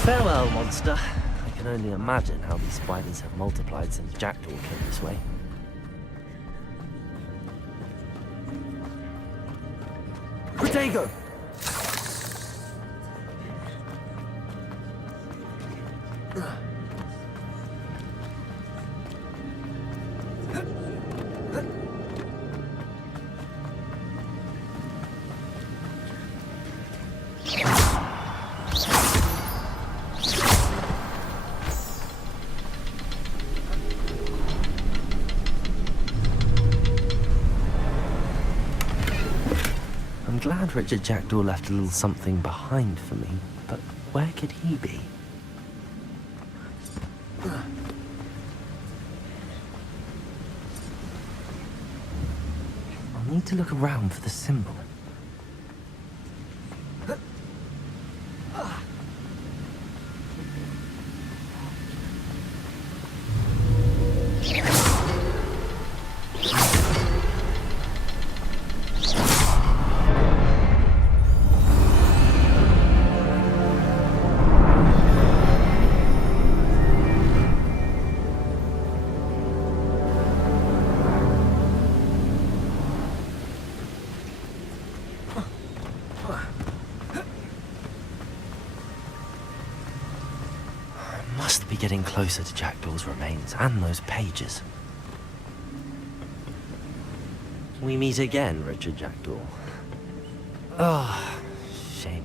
Farewell, monster. I can only imagine how these spiders have multiplied since Jackdaw came this way. Protego! I'm glad Richard Jackdaw left a little something behind for me, but where could he be? I'll need to look around for the symbol. Must be getting closer to Jackdaw's remains and those pages. We meet again, Richard Jackdaw. Ah, shame.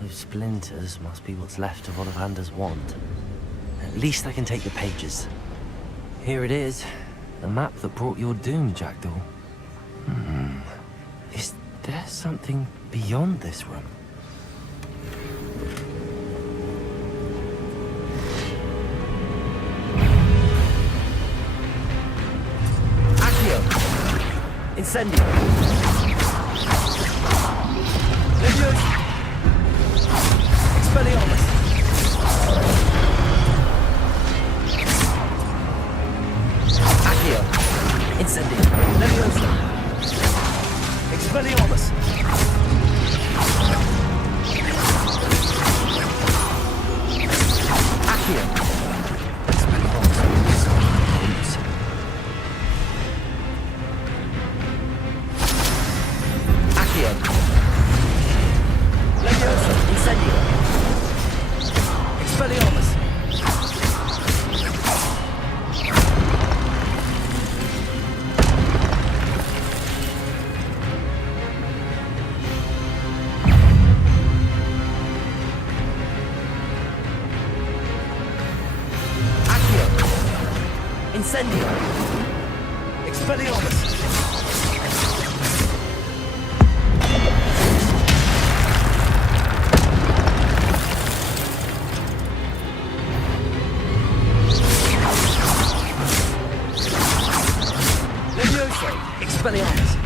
Those splinters must be what's left of Ollivander's wand. At least I can take the pages. Here it is. The map that brought your doom, Jackdaw. Is there something beyond this room? Incendio. Leviosa. Expelliarmus. Accio. Incendio. Leviosa. Expelliarmus. Accio. Leviosa, incendio. Expelliarmus. Accio. Incendio. Expelliarmus. Expelliarmus!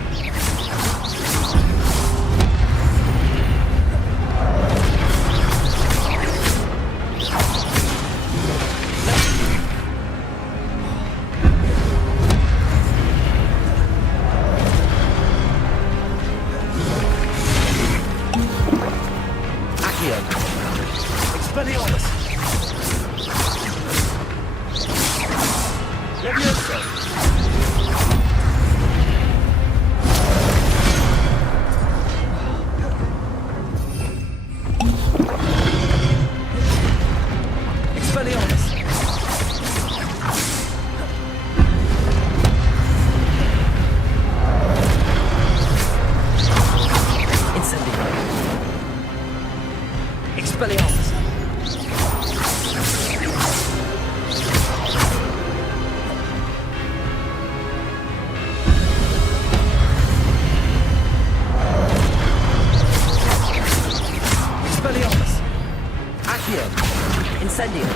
Accio! Expelliarmus! Levioso! Expelliarmus! Incendio! Expelliarmus! Expelliarmus! Accio! Incendio!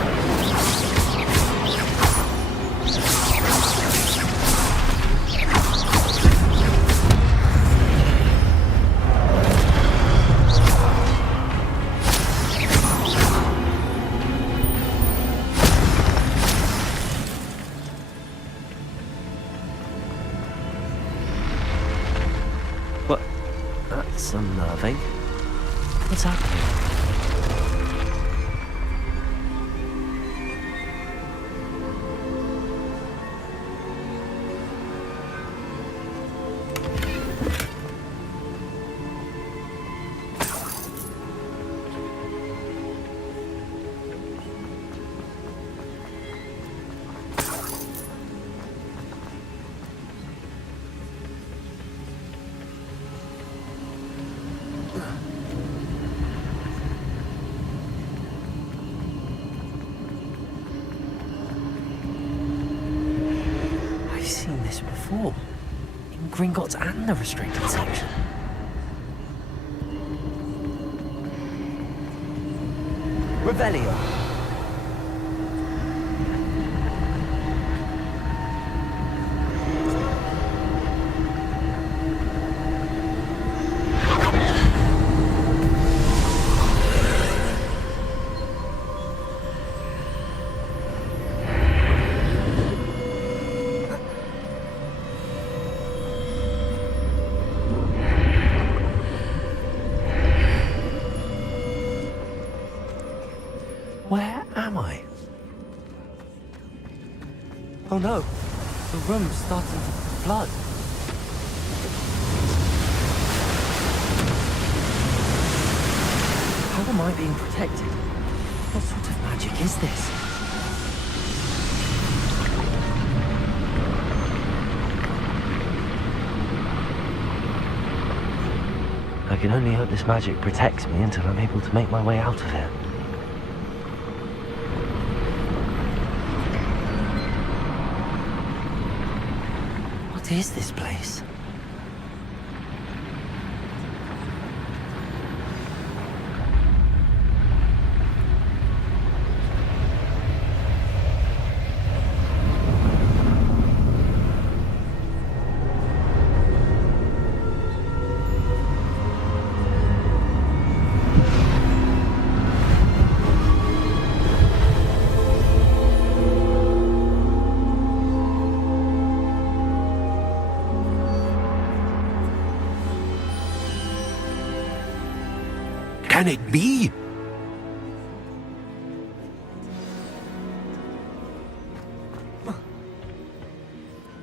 What? That's unnerving. What's happening? I've seen this before. In Gringotts and the restricted section. Revelio. Where am I? Oh no, the room's starting to flood. How am I being protected? What sort of magic is this? I can only hope this magic protects me until I'm able to make my way out of here. What is this place? Can it be?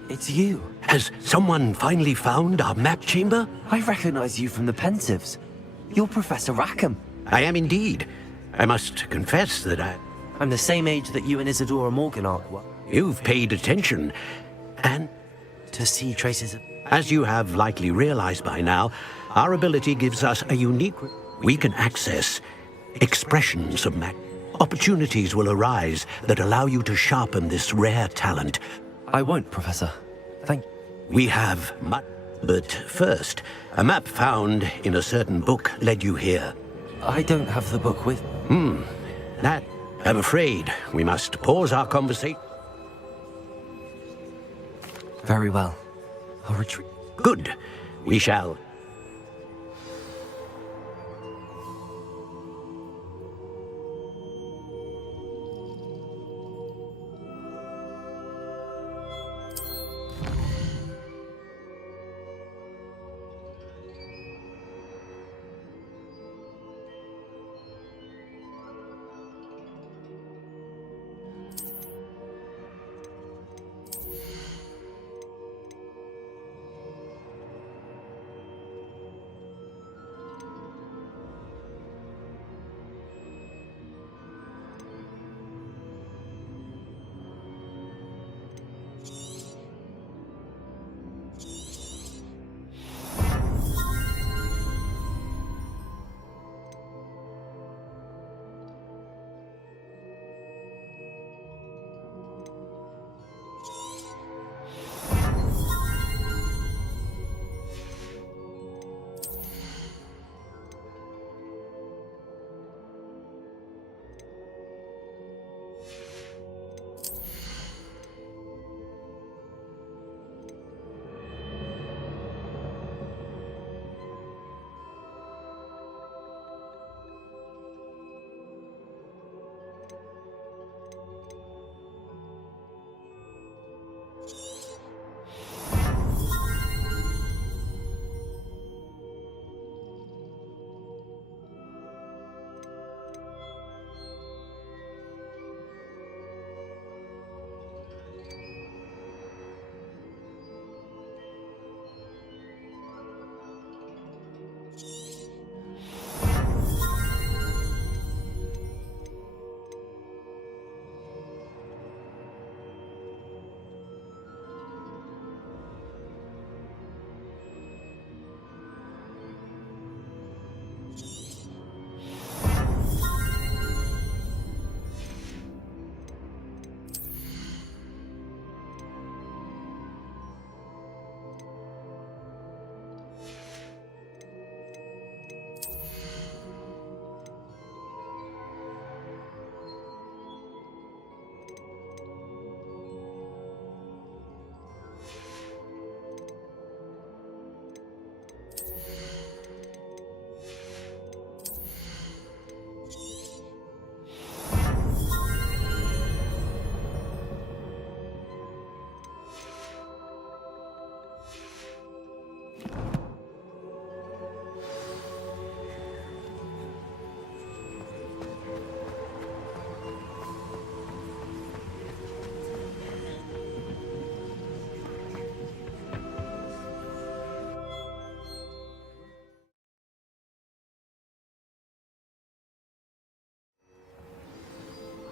It's you. Has someone finally found our map chamber? I recognize you from the Pensives. You're Professor Rackham. I am indeed. I must confess that I'm the same age that you and Isadora Morganart were. You've paid attention, and to see traces of... As you have likely realized by now, our ability gives us a unique... We can access expressions of magic. Opportunities will arise that allow you to sharpen this rare talent. I won't, Professor. Thank you. We have much. But first, a map found in a certain book led you here. I don't have the book with... That... I'm afraid we must pause our conversation. Very well. A retreat. Good. We shall.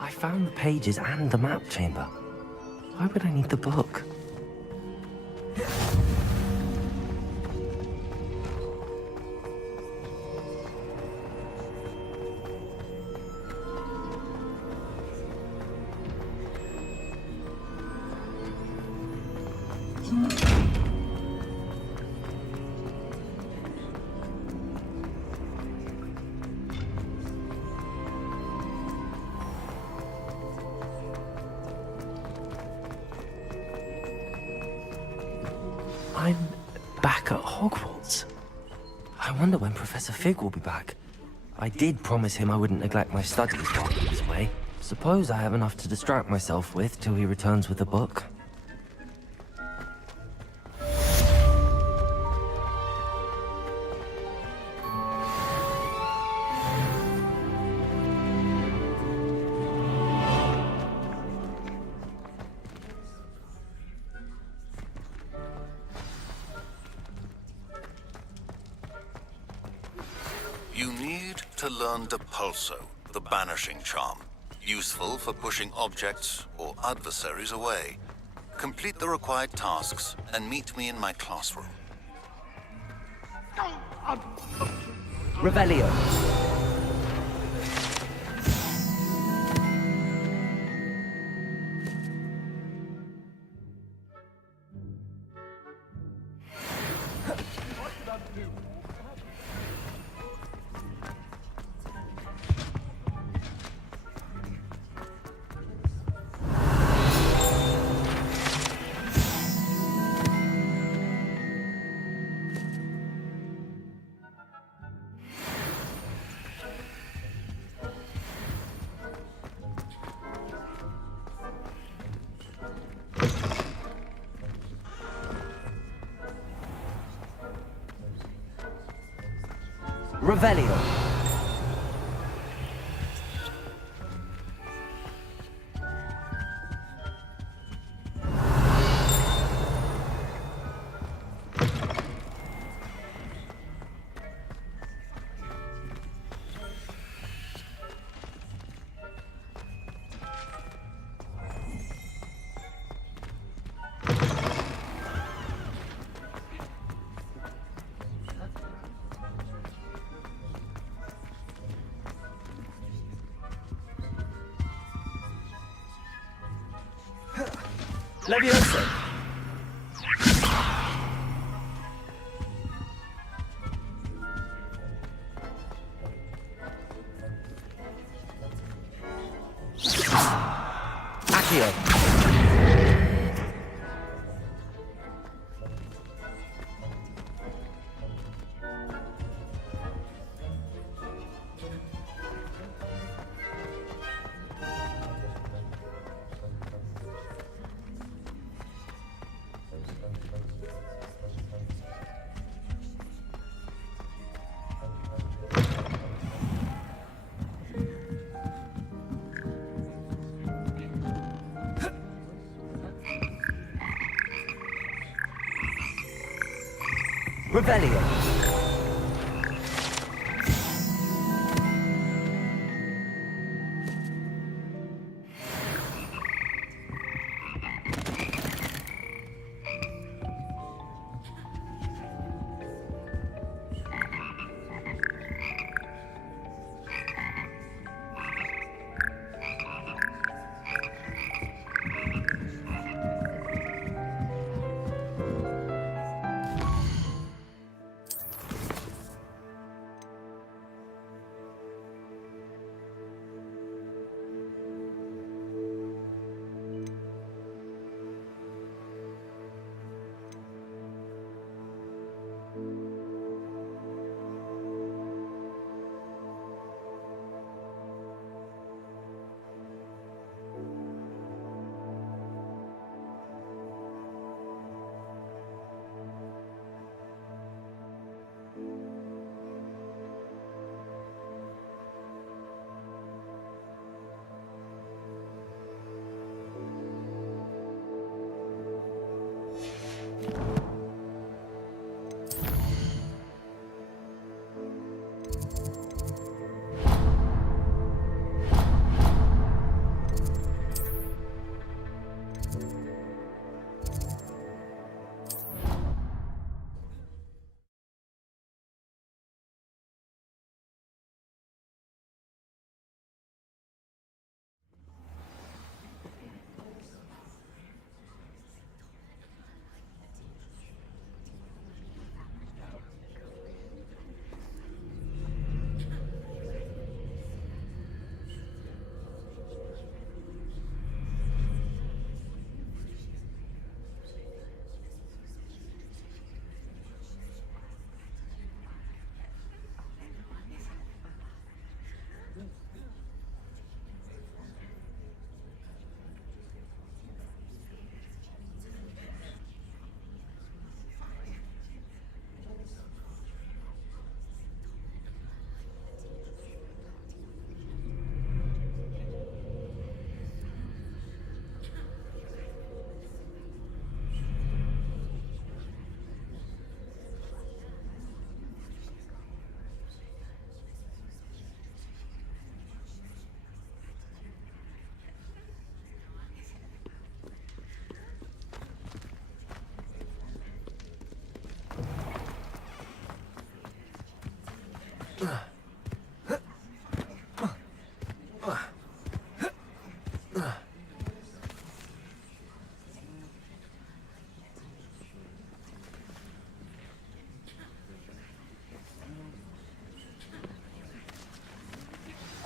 I found the pages and the map chamber. Why would I need the book? I'm back at Hogwarts. I wonder when Professor Fig will be back. I did promise him I wouldn't neglect my studies while he was away. Suppose I have enough to distract myself with till he returns with a book. You need to learn Depulso, the banishing charm. Useful for pushing objects or adversaries away. Complete the required tasks and meet me in my classroom. Revelio. Revelio. Levioso. Accio. Revelio.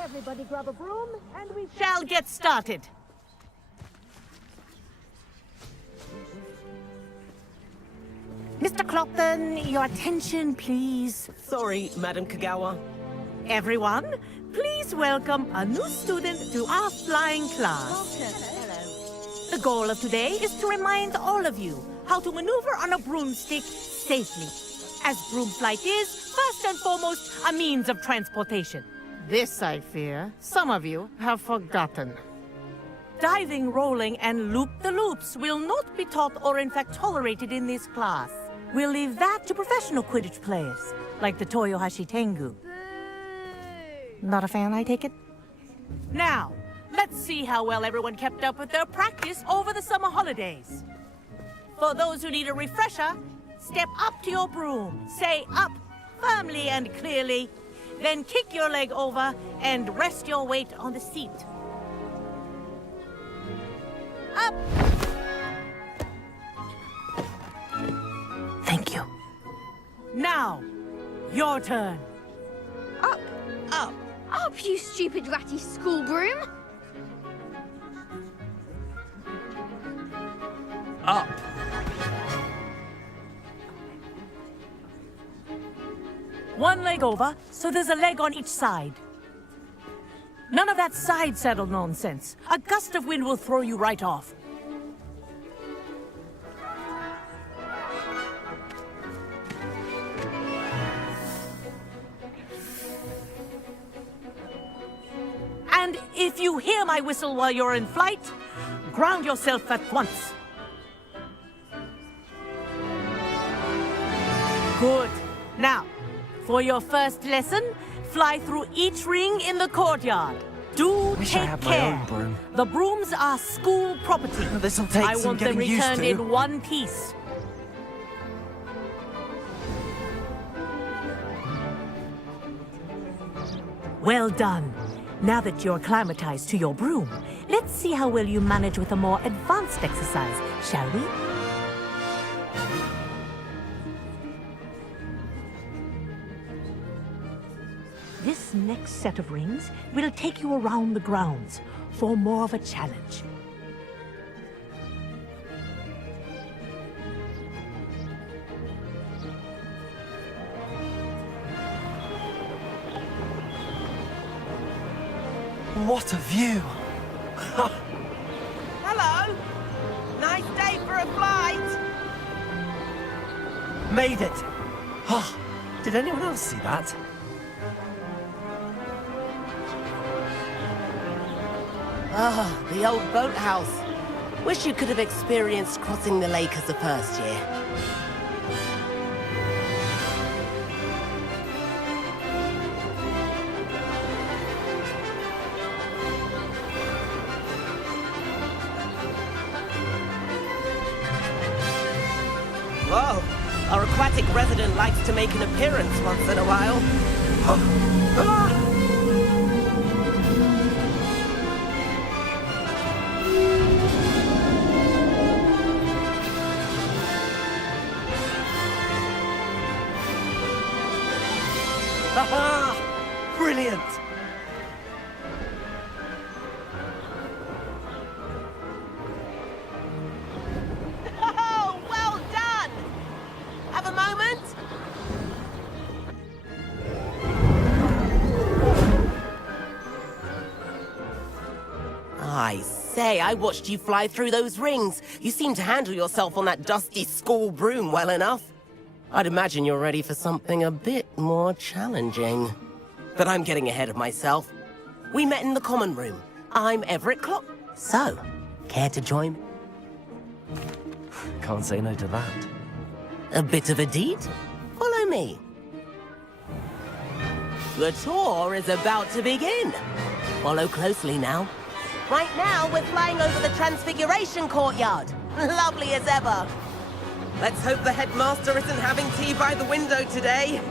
Everybody grab a broom and we Shall get started. Mr. Clopton, your attention, please. Sorry, Madam Kagawa. Everyone, please welcome a new student to our flying class. The goal of today is to remind all of you how to maneuver on a broomstick safely. as broom flight is, first and foremost, a means of transportation. This, I fear, some of you have forgotten. Diving, rolling, and loop-the-loops will not be taught or in fact tolerated in this class. We'll leave that to professional Quidditch players, like the Toyohashi Tengu. Not a fan, I take it? Now, let's see how well everyone kept up with their practice over the summer holidays. For those who need a refresher, step up to your broom, say up firmly and clearly, then kick your leg over and rest your weight on the seat. Up! Thank you. Now, your turn. Up, up, up, you stupid ratty school broom! Up. One leg over, so there's a leg on each side. None of that side saddle nonsense. A gust of wind will throw you right off. And if you hear my whistle while you're in flight, ground yourself at once. Good. Now, for your first lesson, fly through each ring in the courtyard. Do Wish I take had my care. own broom. The brooms are school property. This'll take I some want them getting used returned to. in one piece. Well done. Now that you're acclimatized to your broom, let's see how well you manage with a more advanced exercise, shall we? This next set of rings will take you around the grounds for more of a challenge. What a view! Hello! Nice day for a flight! Made it! Oh, did anyone else see that? Ah, the old boathouse. Wish you could have experienced crossing the lake as a first year. Whoa, our aquatic resident likes to make an appearance once in a while. Haha! Brilliant! Oh, well done! Have a moment? I say, I watched you fly through those rings. You seem to handle yourself on that dusty school broom well enough. I'd imagine you're ready for something a bit more challenging. But I'm getting ahead of myself. We met in the common room. I'm Everett Clock. So, care to join me? Can't say no to that. A bit of a deed? Follow me. The tour is about to begin. Follow closely now. Right now, we're flying over the Transfiguration Courtyard. Lovely as ever. Let's hope the headmaster isn't having tea by the window today.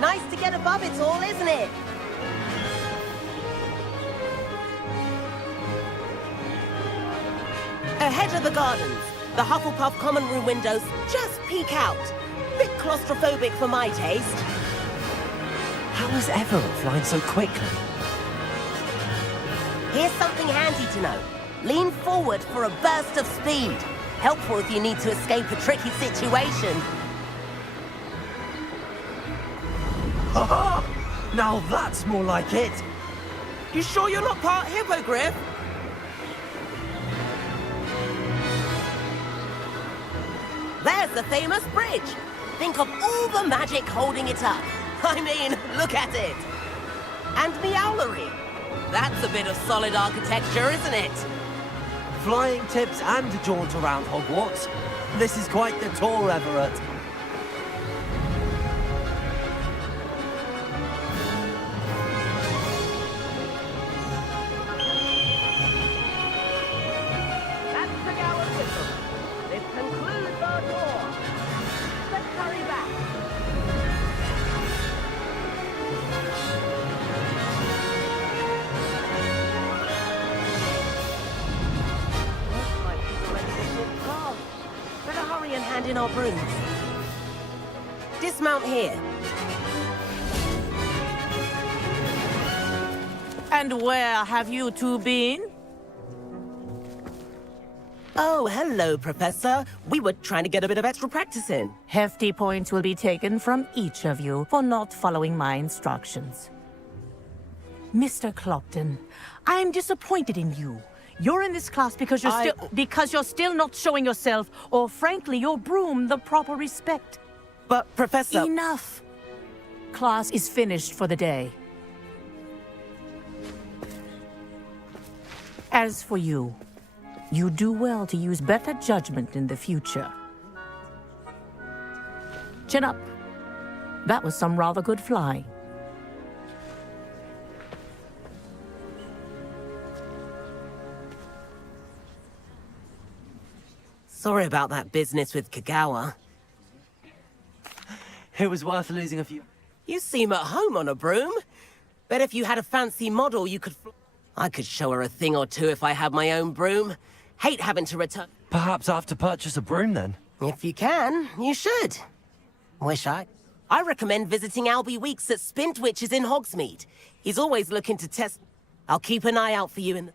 Nice to get above it all, isn't it? Ahead of the gardens, the Hufflepuff common room windows just peek out. Bit claustrophobic for my taste. How is Everett flying so quickly? Here's something handy to know. Lean forward for a burst of speed. Helpful if you need to escape a tricky situation. Haha! Now that's more like it! You sure you're not part hippogriff? There's the famous bridge. Think of all the magic holding it up. I mean, look at it. And the owlery. That's a bit of solid architecture, isn't it? Flying tips and a jaunt around Hogwarts. This is quite the tour, Everett. That's the Gower Whistle. This concludes our tour. Let's hurry back. Looks like she's already dismissed class. Better hurry and hand in our brooms. Dismount here. And where have you two been? Oh, hello, Professor. We were trying to get a bit of extra practice in. Hefty points will be taken from each of you for not following my instructions. Mr. Clopton, I'm disappointed in you. You're in this class because you're still not showing yourself, or frankly, your broom the proper respect. But, Professor... Enough! Class is finished for the day. As for you, you do well to use better judgment in the future. Chin up. That was some rather good flying. Sorry about that business with Kagawa. It was worth losing a few... You seem at home on a broom. Bet if you had a fancy model, you could... I could show her a thing or two if I had my own broom. Hate having to return... Perhaps I have to purchase a broom, then? If you can, you should. Wish I recommend visiting Albie Weeks at Spintwitches in Hogsmeade. He's always looking to test... I'll keep an eye out for you in the...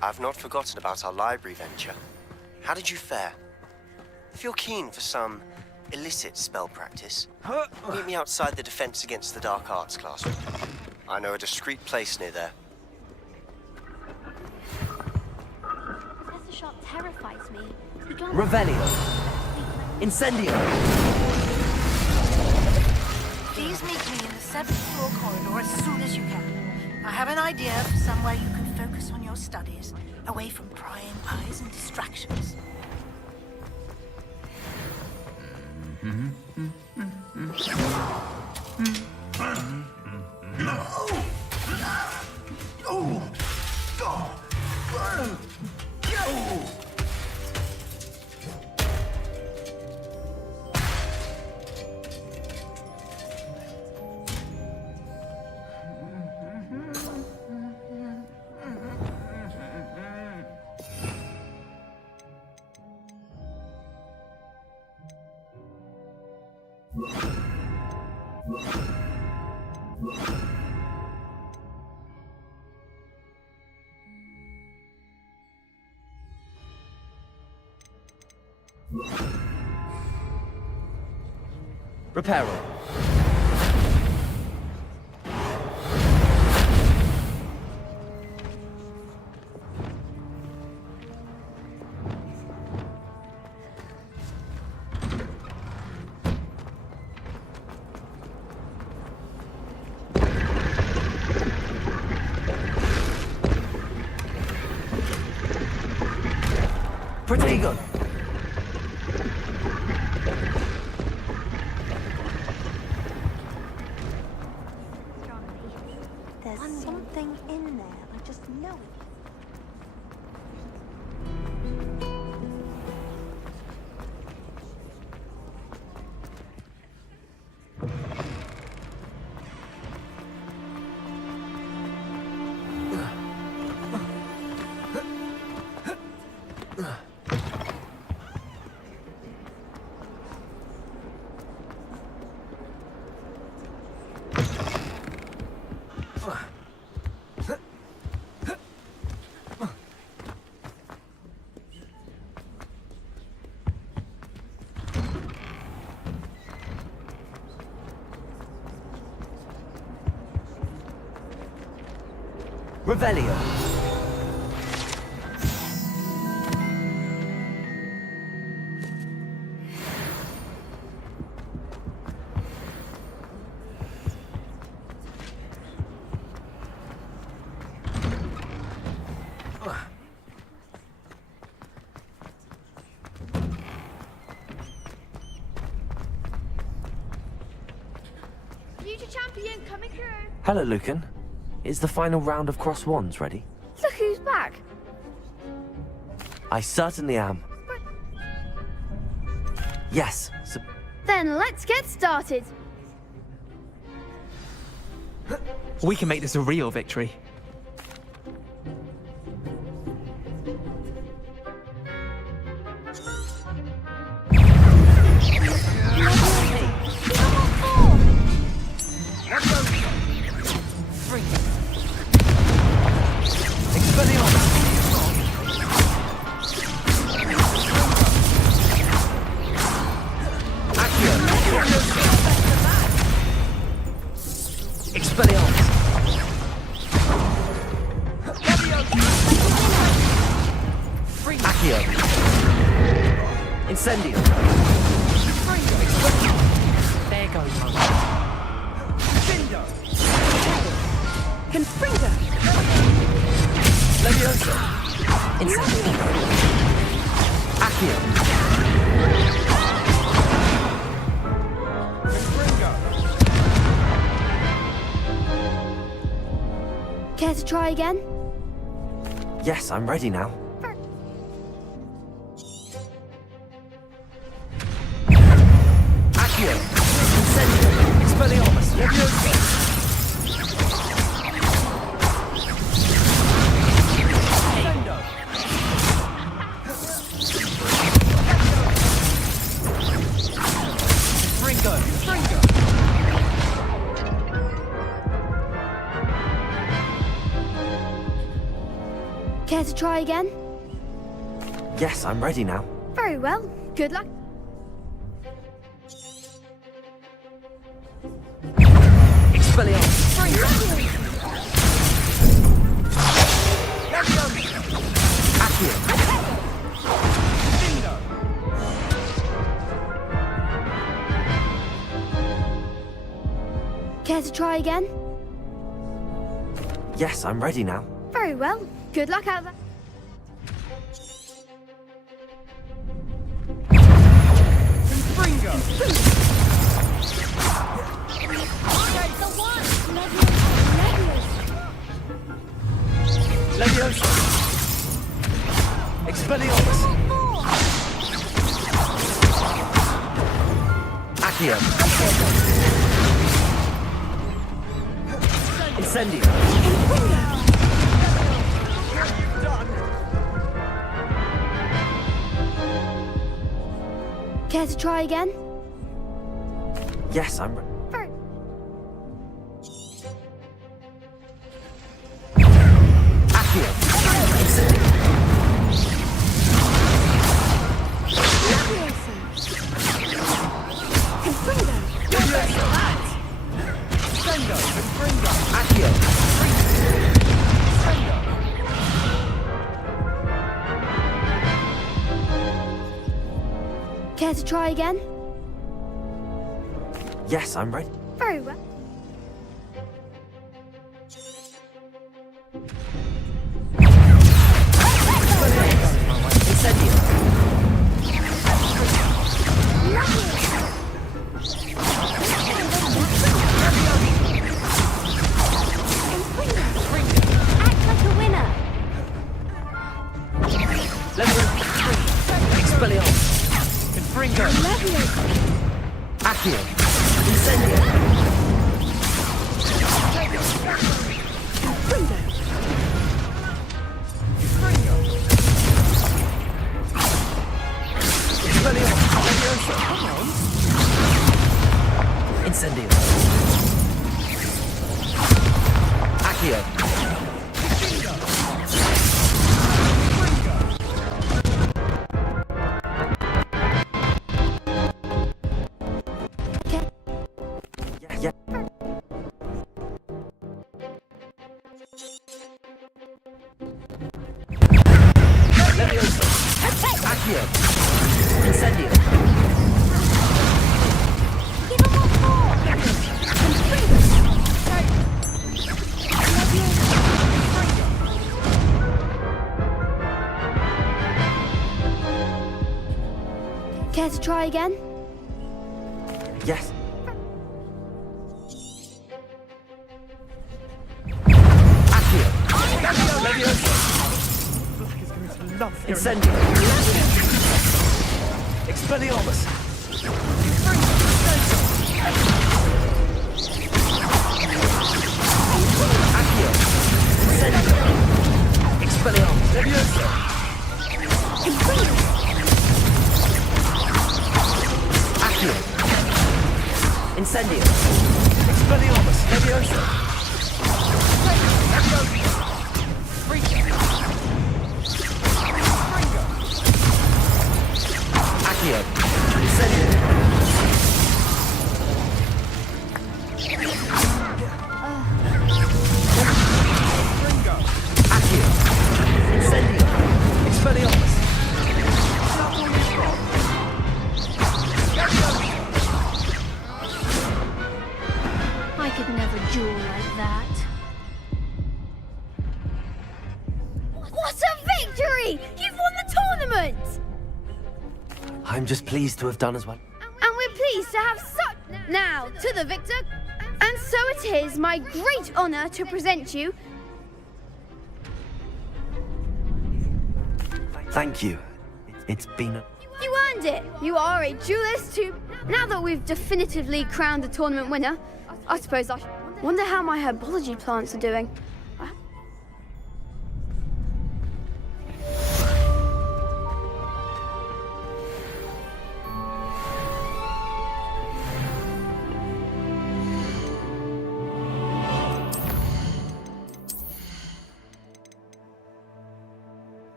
I've not forgotten about our library venture. How did you fare? If you're keen for some illicit spell practice, meet me outside the Defense Against the Dark Arts classroom. I know a discreet place near there. Professor Sharp terrifies me. He can't... Revelio. Incendio. Please meet me in the 7th floor corridor as soon as you can. I have an idea for somewhere you can focus on your studies, away from prying eyes and distractions. Reparo. Pretty good. There's something in there. I just know it. Revelio. Future champion coming through. Hello, Lucan. Is the final round of Cross Wands ready? Look who's back. I certainly am. Yes. Then let's get started. We can make this a real victory. Incendio. There goes. Confringo. Leviosa. Care to try again? Yes, I'm ready now. Accio! Incendio! Expelliarmus! Leviosa! Care to try again? Yes, I'm ready now. Very well. Good luck. Expelliarmus! Accio! Care to try again? Yes, I'm ready now. Very well. Good luck out there. Leviosa! Expelliarmus! Accio! Incendio! Care to try again? Yes, I'm Very. Accio! Incendio! Accio! Care to try again? Yes, I'm ready. Very well. Incendio! Act like a winner. Expelliarmus! Confringo! Accio! Incendio! Expelliarmus! Leviosa! Incendio! Accio! Yeah. Leviosa! Accio! Incendio! Care to try again? Yes. Accio! Leviosa! Incendio! Expelliarmus! Accio! Incendio! Expelliarmus! Leviosa! Accio! Incendio! Expelliarmus! Leviosa! Accio! Incendio! Accio! Incendio! I'm just pleased to have done as well. And we're pleased to have such... Now, to the victor. And so it is my great honor to present you... Thank you. It's been a... You earned it! You are a duelist who... Now that we've definitively crowned the tournament winner, I suppose I wonder how my herbology plants are doing.